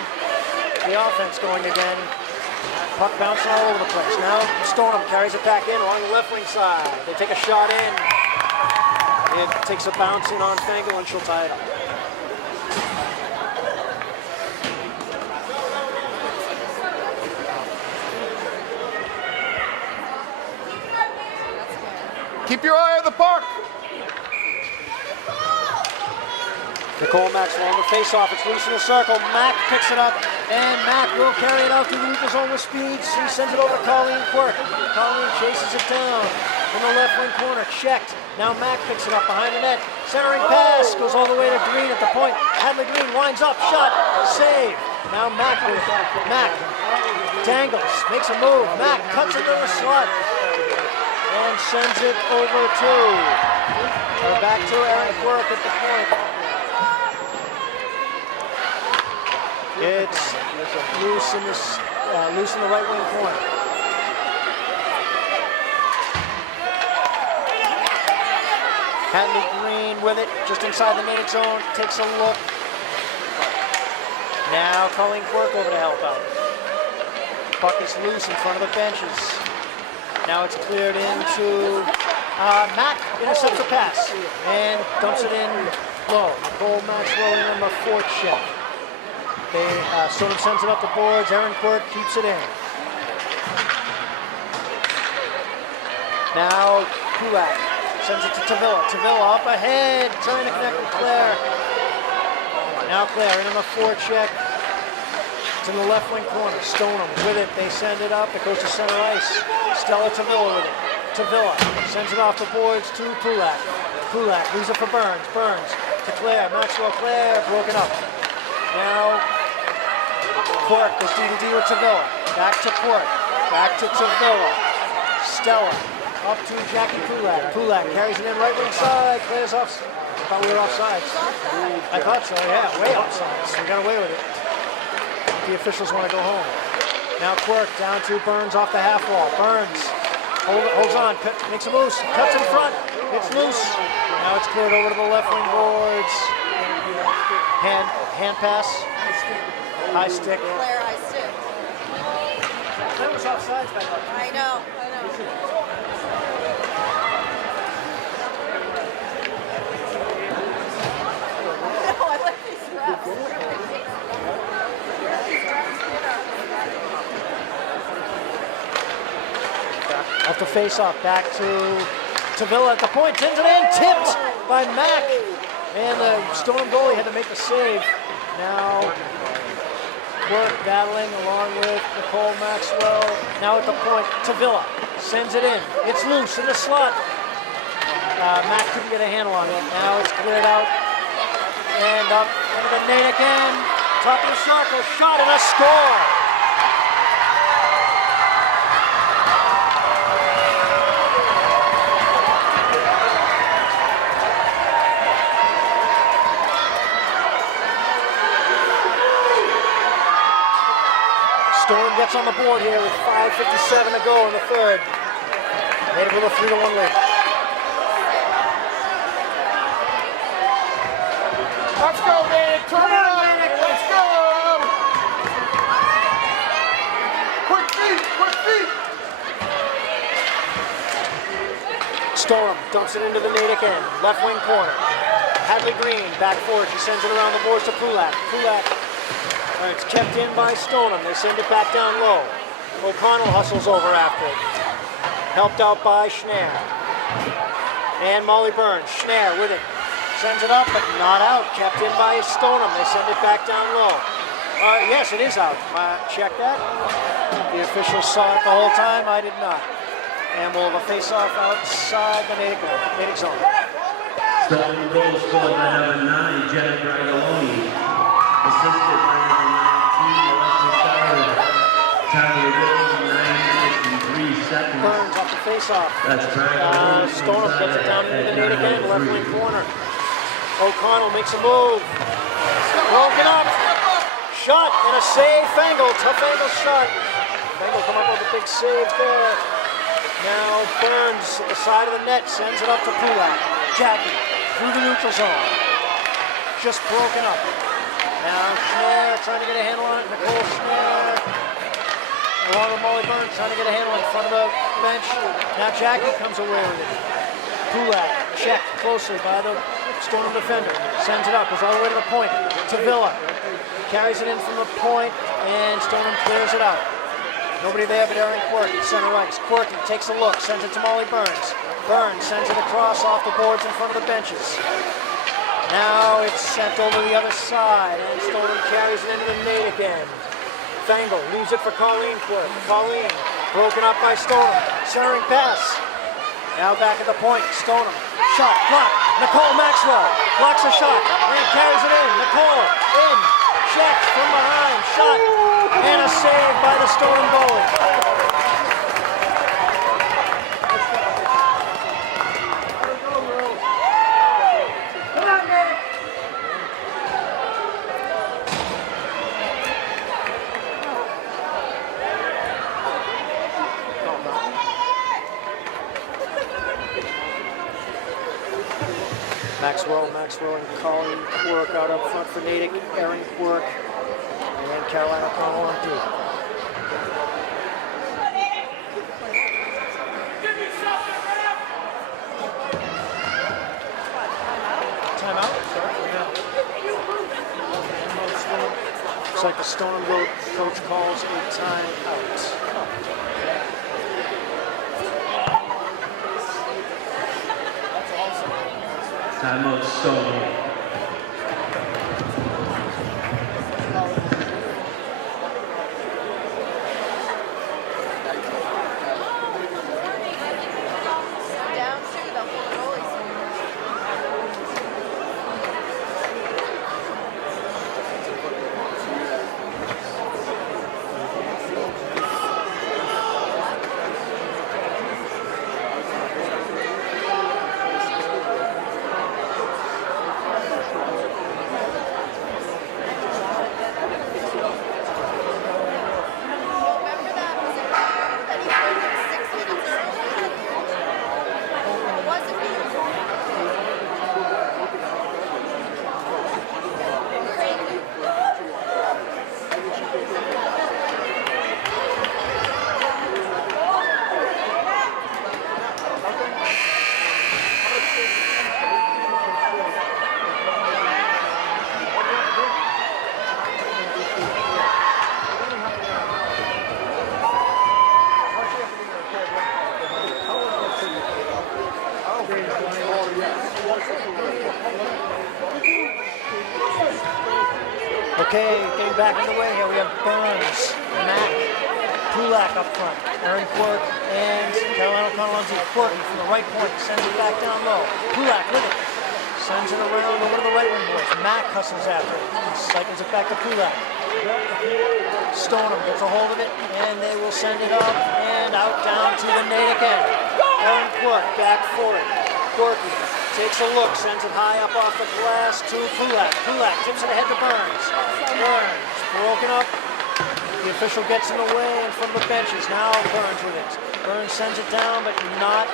the offense going again. Puck bouncing all over the place. Now, Stoneham carries it back in along the left wing side. They take a shot in. It takes a bounce in on Fangle and she'll tie it up. Keep your eye on the puck. Nicole Maxwell on the face-off. It's loose in the circle. Mack picks it up, and Mack will carry it out through the neutral zone with speed. She sends it over to Colleen Quirk. Colleen chases it down in the left wing corner. Checked. Now Mack picks it up behind the net. Centering pass goes all the way to Green at the point. Hadley Green winds up. Shot. Save. Now Mack with it. Mack tangles. Makes a move. Mack cuts into the slot and sends it over to back to Erin Quirk at the point. It's loose in the right wing corner. Hadley Green with it, just inside the Natick zone, takes a look. Now Colleen Quirk over to help out. Puck is loose in front of the benches. Now it's cleared into Mack, intercepts the pass and dumps it in low. Nicole Maxwell in on the fourth check. Stoneham sends it up the boards. Erin Quirk keeps it in. Now Kulak sends it to Tavilla. Tavilla up ahead, trying to connect with Claire. Now Claire in on the forecheck. It's in the left wing corner. Stoneham with it. They send it up. It goes to center ice. Stella Tavilla with it. Tavilla sends it off the boards to Kulak. Kulak leaves it for Burns. Burns to Claire. Maxwell Claire broken up. Now Quirk goes D2D with Tavilla. Back to Quirk. Back to Tavilla. Stella up to Jackie Kulak. Kulak carries it in right wing side. Claire's off. I thought we were offsides. I thought so, yeah. Way offsides. We got away with it. The officials want to go home. Now Quirk down to Burns off the half wall. Burns holds on, makes a move, cuts in front. It's loose. Now it's cleared over to the left wing boards. Hand pass. High stick. Claire, high stick. That was offsides back there. I know. No, I like these refs. Off the face-off, back to Tavilla at the point, sends it in, tipped by Mack. And the Stoneham goalie had to make the save. Now Quirk battling along with Nicole Maxwell. Now at the point, Tavilla sends it in. It's loose in the slot. Mack couldn't get a handle on it. Now it's cleared out. And up into the net again. Top of the circle, shot and a score. Stoneham gets on the board here with 5:57 to go in the third. Native with a 3-1 lead. Let's go, man. Turn it on. Let's go. Quick feet. Stoneham dumps it into the Natick end, left wing corner. Hadley Green, back forward, he sends it around the boards to Pulak. It's kept in by Stoneham, they send it back down low. O'Connell hustles over after it. Helped out by Schneer. And Molly Burns, Schneer with it. Sends it up, but not out, kept in by Stoneham, they send it back down low. Yes, it is out, check that. The officials saw it the whole time, I did not. And we'll have a face-off outside the Natick zone. Stoneham goal scored by number 9, Jenna Bragaloni. Assisted by number 19, Melissa Starwood. Time of the goal, 9 minutes and 3 seconds. Burns off the face-off. That's Bragaloni. Stoneham gets it down into the Natick end, left wing corner. O'Connell makes a move. Broken up. Shot and a save, Fangle. Tough angle shot. Fangle come up with a big save there. Now Burns at the side of the net sends it up to Pulak. Jackie through the neutral zone. Just broken up. Now Schneer trying to get a handle on it. Nicole Schneer along with Molly Burns trying to get a handle in front of the bench. Now Jackie comes away with it. Pulak checked closely by the Stoneham defender. Sends it up, goes all the way to the point. To Villa. Carries it in from the point, and Stoneham clears it out. Nobody there but Aaron Quirky, center ice. Quirky takes a look, sends it to Molly Burns. Burns sends it across off the boards in front of the benches. Now it's sent over the other side, and Stoneham carries it into the Natick end. Fangle leaves it for Colleen Quirk. Colleen broken up by Stoneham. Centering pass. Now back at the point, Stoneham. Shot, blocked. Nicole Maxwell blocks a shot and carries it in. Nicole in. Check from behind. Shot and a save by the Stoneham goalie. Maxwell and Colleen Quirk out up front for Natick, Aaron Quirk, and Caroline O'Connell on D. Timeout? Looks like the Stoneham Road coach calls a timeout. Timeout Stoneham. Down to the whole goalies. Remember that? Was it that he played 6 minutes early? Or was it me? Okay, getting back underway here, we have Burns, Mack, Pulak up front, Aaron Quirk, and Caroline O'Connell on Z. Quirk from the right point, sends it back down low. Pulak with it, sends it around over to the right wing boards. Mack hustles after it, cycles it back to Pulak. Stoneham gets a hold of it, and they will send it up and out down to the Natick end. Aaron Quirk back for it. Quirky takes a look, sends it high up off the glass to Pulak. Pulak tips it ahead to Burns. Burns broken up. The official gets in the way in front of the benches. Now Burns with it. Burns sends it down, but not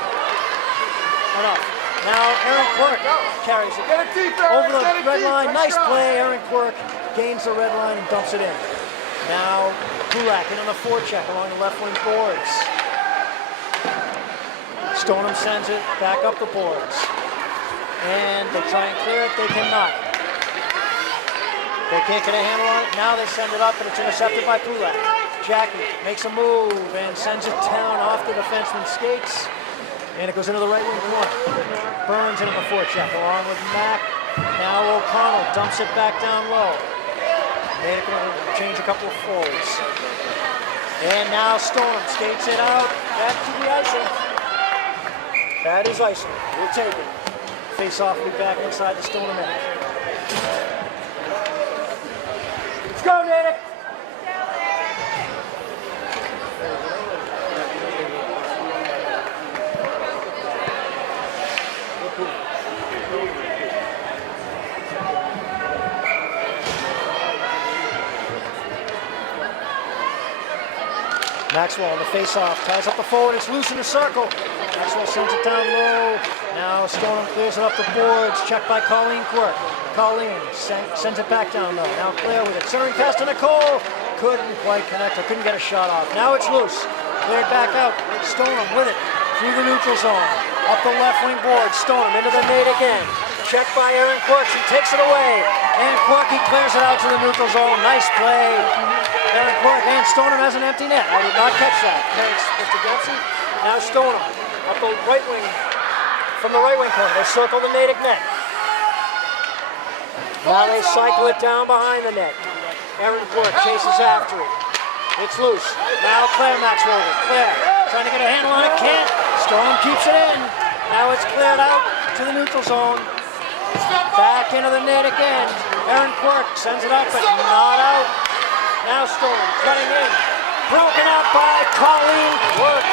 enough. Now Aaron Quirk carries it over the red line. Nice play. Aaron Quirk gains the red line and dumps it in. Now Pulak in on the forecheck along the left wing boards. Stoneham sends it back up the boards. And they try and clear it, they cannot. They can't get a handle on it. Now they send it up, and it's intercepted by Pulak. Jackie makes a move and sends it down off the defenseman's skates. And it goes into the right wing corner. Burns into the forecheck along with Mack. Now O'Connell dumps it back down low. Natick will change a couple of forwards. And now Stoneham skates it out. Back to the icing. That is icing. We'll take it. Face off will be back inside the Stoneham end. Let's go, Natick! Maxwell on the face-off, ties up the forward, it's loose in the circle. Maxwell sends it down low. Now Stoneham clears it up the boards, checked by Colleen Quirk. Colleen sends it back down low. Now Claire with it, centering pass to Nicole. Couldn't quite connect, or couldn't get a shot off. Now it's loose, cleared back out. Stoneham with it, through the neutral zone. Up the left wing board, Stoneham into the net again. Checked by Aaron Quirk, she takes it away. And Quirky clears it out to the neutral zone, nice play. Aaron Quirk, and Stoneham has an empty net. I did not catch that. Thanks, Mr. Dempsey. Now Stoneham, up the right wing, from the right wing corner. They circle the Natick net. Now they cycle it down behind the net. Aaron Quirk chases after it. It's loose. Now Claire Maxwell. Claire trying to get a handle on it, can't. Stoneham keeps it in. Now it's cleared out to the neutral zone. Back into the net again. Aaron Quirk sends it up, but not out. Now Stoneham cutting in. Broken up by Colleen Quirk.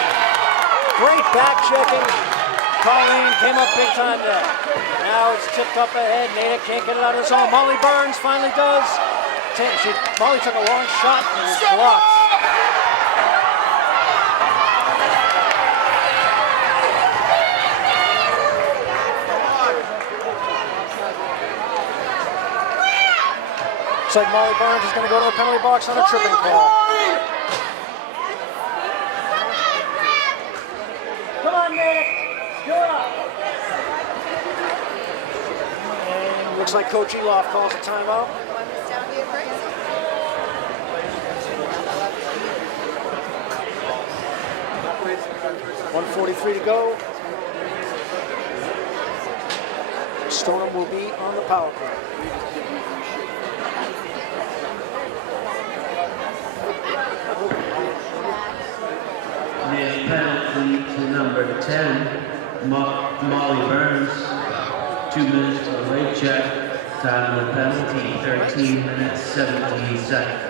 Great back checking. Colleen came up big time there. Now it's tipped up ahead. Natick can't get it out of the zone. Molly Burns finally does. Molly took a long shot and it was blocked. Looks like Molly Burns is going to go to the penalty box on a tripping call. Come on, Natick. You're up. And looks like Coach Eloff calls a timeout. 1:43 to go. Stoneham will be on the power play. There's penalty to number 10, Molly Burns. 2 minutes to the late check. Time of the penalty, 13 minutes, 17 seconds.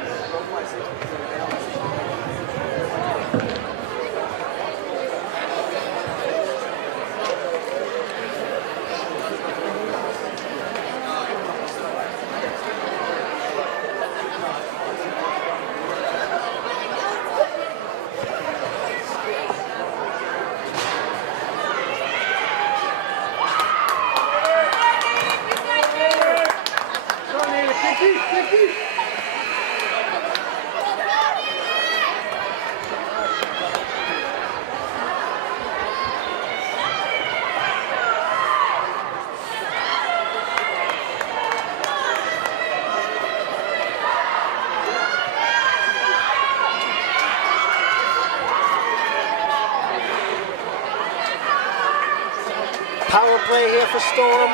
Power play here for Stoneham,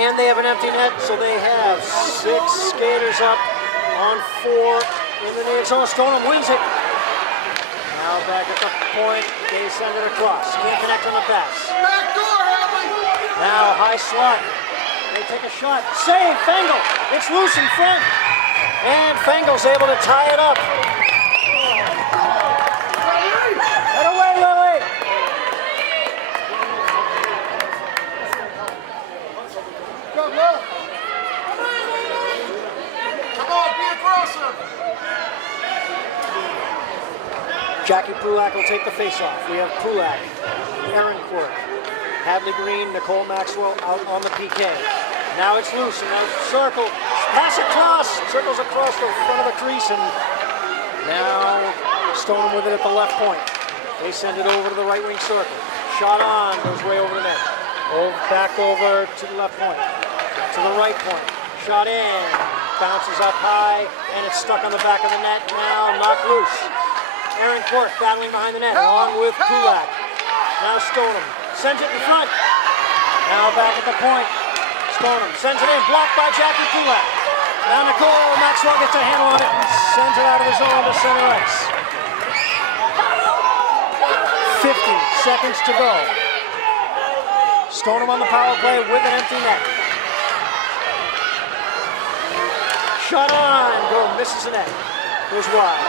and they have an empty net, so they have 6 skaters up on 4 in the net zone. Stoneham wins it. Now back at the point, they send it across. Can't connect on the pass. Now high slot. They take a shot. Save, Fengel. It's loose in front. And Fengel's able to tie it up. Get away, Lily. Go, go. Come on, be aggressive. Jackie Pulak will take the face-off. We have Pulak, Aaron Quirk, Hadley Green, Nicole Maxwell out on the PK. Now it's loose. Now circle. Pass across. Circles across the front of the crease, and now Stoneham with it at the left point. They send it over to the right wing circle. Shot on, goes way over the net. Back over to the left point, to the right point. Shot in, bounces up high, and it's stuck on the back of the net. Now knocked loose. Aaron Quirk battling behind the net, along with Kulak. Now Stoneham sends it in front. Now back at the point. Stoneham sends it in, blocked by Jackie Kulak. Now Nicole Maxwell gets a handle on it and sends it out of the zone to center ice. 50 seconds to go. Stoneham on the power play with an empty net. Shot on, misses the net. Goes wide.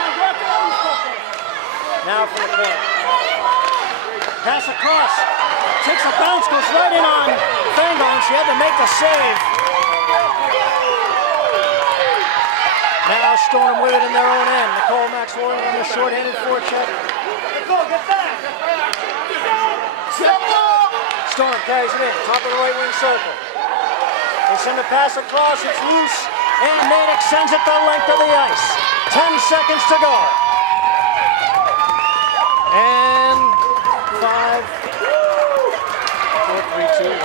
Now for the point. Pass across. Takes a bounce, goes right in on Fango, and she had to make the save. Now Stoneham with it in their own end. Nicole Maxwell on the short-handed forecheck. Nicole, get back! Stoneham carries it in, top of the right wing circle. They send a pass across, it's loose, and Natick sends it the length of the ice. 10 seconds to go. And 5, 4, 3, 2, 1.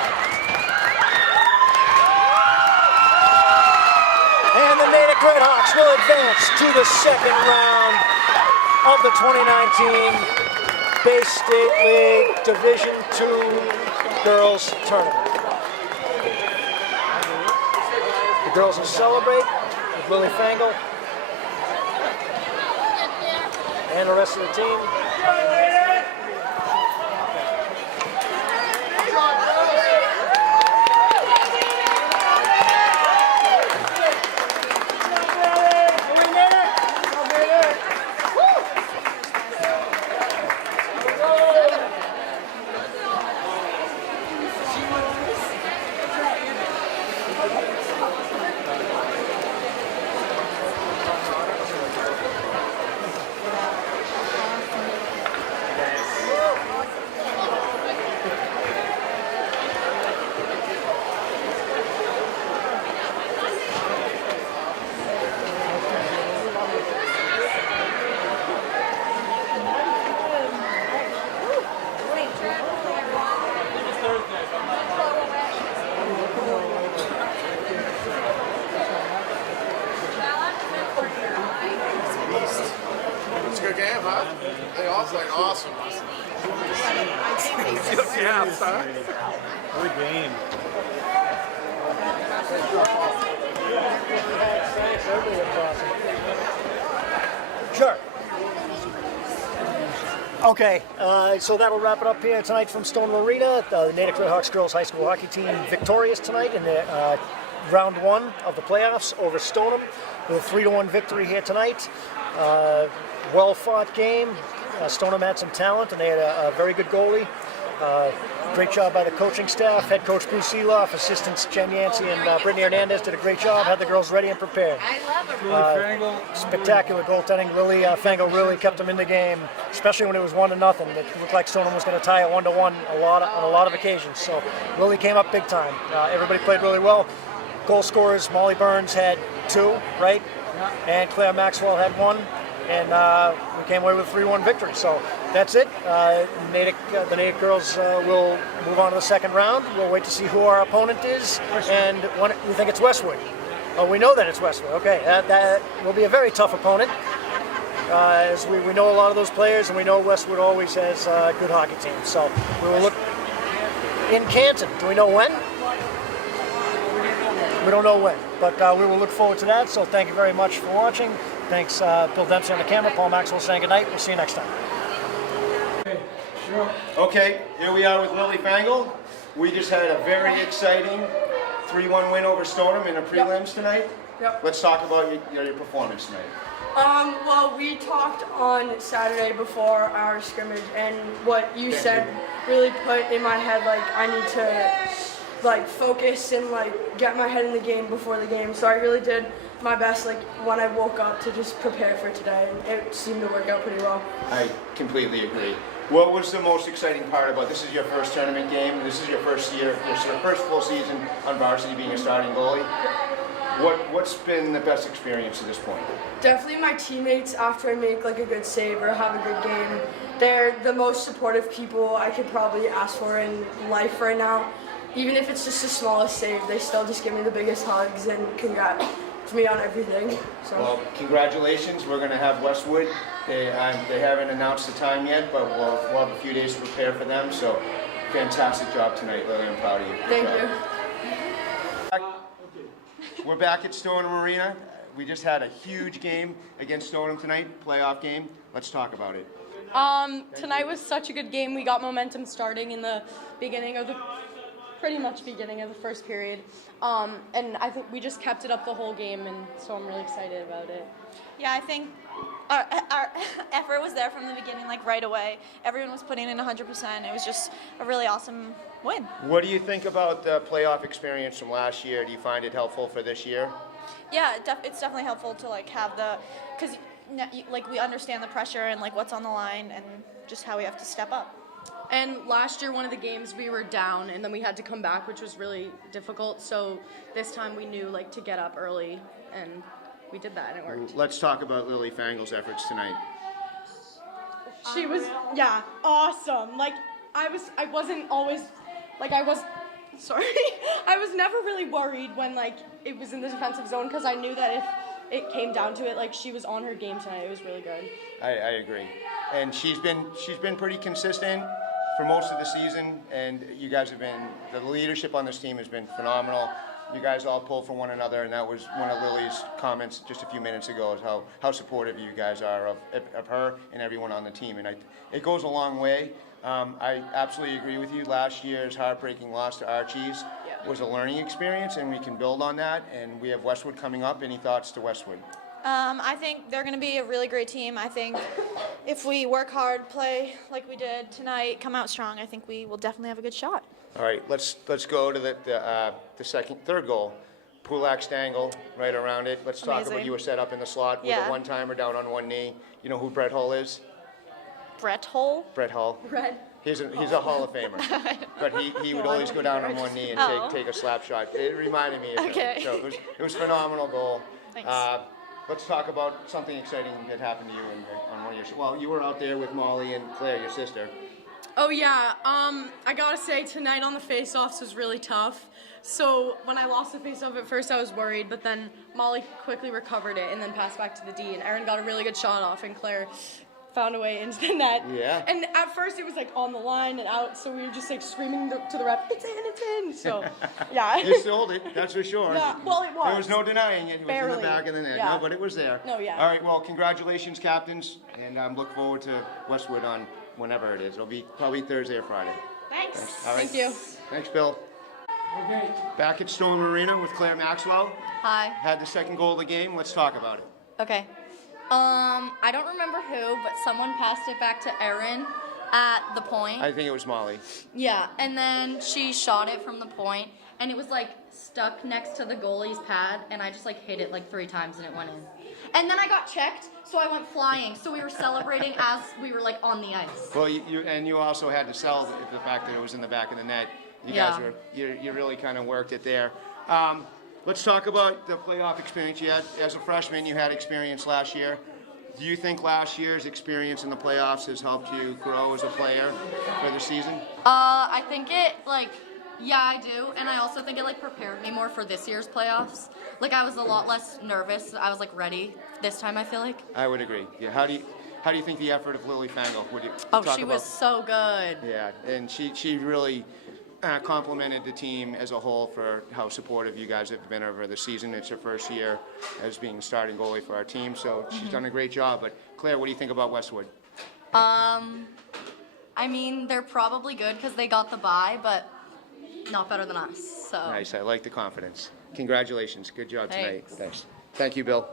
And the Natick Redhawks will advance to the second round of the 2019 Bay State League Division II Girls Tournament. The girls will celebrate with Lily Fangle and the rest of the team. It's a good game, huh? They all played awesome. Yeah, huh? Good game. Sure. Okay, so that'll wrap it up here tonight from Stoneham Arena. The Natick Redhawks girls high school hockey team victorious tonight in the round one of the playoffs over Stoneham with a 3-1 victory here tonight. Well-fought game. Stoneham had some talent, and they had a very good goalie. Great job by the coaching staff. Head coach Bruce Eloff, assistants Jen Yancey and Brittany Hernandez did a great job. Had the girls ready and prepared. Spectacular goaltending. Lily Fango really kept them in the game, especially when it was 1-0. It looked like Stoneham was going to tie it 1-1 on a lot of occasions. So Lily came up big time. Everybody played really well. Goal scorers: Molly Burns had 2, right? Yeah. And Claire Maxwell had 1. And we came away with a 3-1 victory. So that's it. The Natick girls will move on to the second round. We'll wait to see who our opponent is. And we think it's Westwood. Oh, we know that it's Westwood. Okay, that will be a very tough opponent. As we know a lot of those players, and we know Westwood always has a good hockey team. So we will look in Canton. Do we know when? We don't know when, but we will look forward to that. So thank you very much for watching. Thanks, Bill Dempsey on the camera. Paul Maxwell saying good night. We'll see you next time. Okay, here we are with Lily Fangle. We just had a very exciting 3-1 win over Stoneham in the prelims tonight. Yep. Let's talk about your performance tonight. Well, we talked on Saturday before our scrimmage, and what you said really put in my head, like, I need to, focus and, get my head in the game before the game. So I really did my best, when I woke up to just prepare for today, and it seemed to work out pretty well. I completely agree. What was the most exciting part about this? Is your first tournament game. This is your first year, your first full season on varsity being a starting goalie. What's been the best experience to this point? Definitely my teammates after I make like a good save or have a good game. They're the most supportive people I could probably ask for in life right now. Even if it's just the smallest save, they still just give me the biggest hugs and congrats me on everything. So. Well, congratulations. We're going to have Westwood. They haven't announced the time yet, but we'll have a few days to prepare for them. So fantastic job tonight, Lily. I'm proud of you. Thank you. We're back at Stoneham Arena. We just had a huge game against Stoneham tonight, playoff game. Let's talk about it. Tonight was such a good game. We got momentum starting in the pretty much beginning of the first period. And I think we just kept it up the whole game, and so I'm really excited about it. Yeah, I think our effort was there from the beginning, like right away. Everyone was putting in 100%. It was just a really awesome win. What do you think about the playoff experience from last year? Do you find it helpful for this year? Yeah, it's definitely helpful to like have because like we understand the pressure and like what's on the line and just how we have to step up. And last year, one of the games we were down, and then we had to come back, which was really difficult. So this time we knew like to get up early, and we did that, and it worked. Let's talk about Lily Fangel's efforts tonight. She was, awesome. Like I wasn't always, like I was never really worried when like it was in the defensive zone because I knew that if it came down to it, like she was on her game tonight. It was really good. I agree, and she's been pretty consistent for most of the season, and you guys have been, the leadership on this team has been phenomenal. You guys all pull for one another, and that was one of Lily's comments just a few minutes ago, is how supportive you guys are of her and everyone on the team, and it goes a long way. I absolutely agree with you. Last year's heartbreaking loss to Archie's was a learning experience, and we can build on that, and we have Westwood coming up. Any thoughts to Westwood? I think they're going to be a really great team. I think if we work hard, play like we did tonight, come out strong, I think we will definitely have a good shot. All right, let's go to the third goal. Pulak Stangle right around it. Let's talk about, you were set up in the slot with a one-timer down on one knee. You know who Brett Hull is? Brett Hull? Brett Hull. He's a Hall of Famer, but he would always go down on one knee and take a slap shot. It reminded me of him. So it was a phenomenal goal. Thanks. Let's talk about something exciting that happened to you on one of your. Well, you were out there with Molly and Claire, your sister. Oh yeah, I gotta say tonight on the face-offs was really tough. So when I lost the face-off at first I was worried, but then Molly quickly recovered it and then passed back to the D, and Erin got a really good shot off, and Claire found a way into the net. Yeah. And at first it was like on the line and out, so we were just like screaming to the ref, it's in. So, yeah. You sold it, that's for sure. Yeah, well, it was. There was no denying it. It was Barely. in the back of the net. Yeah. No, but it was there. No, yeah. All right, well, congratulations, captains, and look forward to Westwood on whenever it is. It'll be probably Thursday or Friday. Thanks. All right. Thank you. Thanks, Bill. Okay. Back at Stoneham Arena with Claire Maxwell. Hi. Had the second goal of the game. Let's talk about it. Okay. I don't remember who, but someone passed it back to Erin at the point. I think it was Molly. Yeah, and then she shot it from the point, and it was like stuck next to the goalie's pad, and I just like hit it like 3 times and it went in. And then I got checked, so I went flying. So we were celebrating as we were like on the ice. Well, you also had to sell the fact that it was in the back of the net. You guys you really kind of worked it there. Let's talk about the playoff experience you had. As a freshman, you had experience last year. Do you think last year's experience in the playoffs has helped you grow as a player for the season? I think it I do, and I also think it like prepared me more for this year's playoffs. Like I was a lot less nervous. I was like ready this time, I feel like. I would agree. Yeah. How do you think the effort of Lily Fangle? She was so good. Yeah, and she really complimented the team as a whole for how supportive you guys have been over the season. It's her first year as being the starting goalie for our team, so she's done a great job. But Claire, what do you think about Westwood? I mean, they're probably good because they got the bye, but not better than us. So Nice. I like the confidence. Congratulations. Good job tonight. Thanks. Thanks. Thank you, Bill.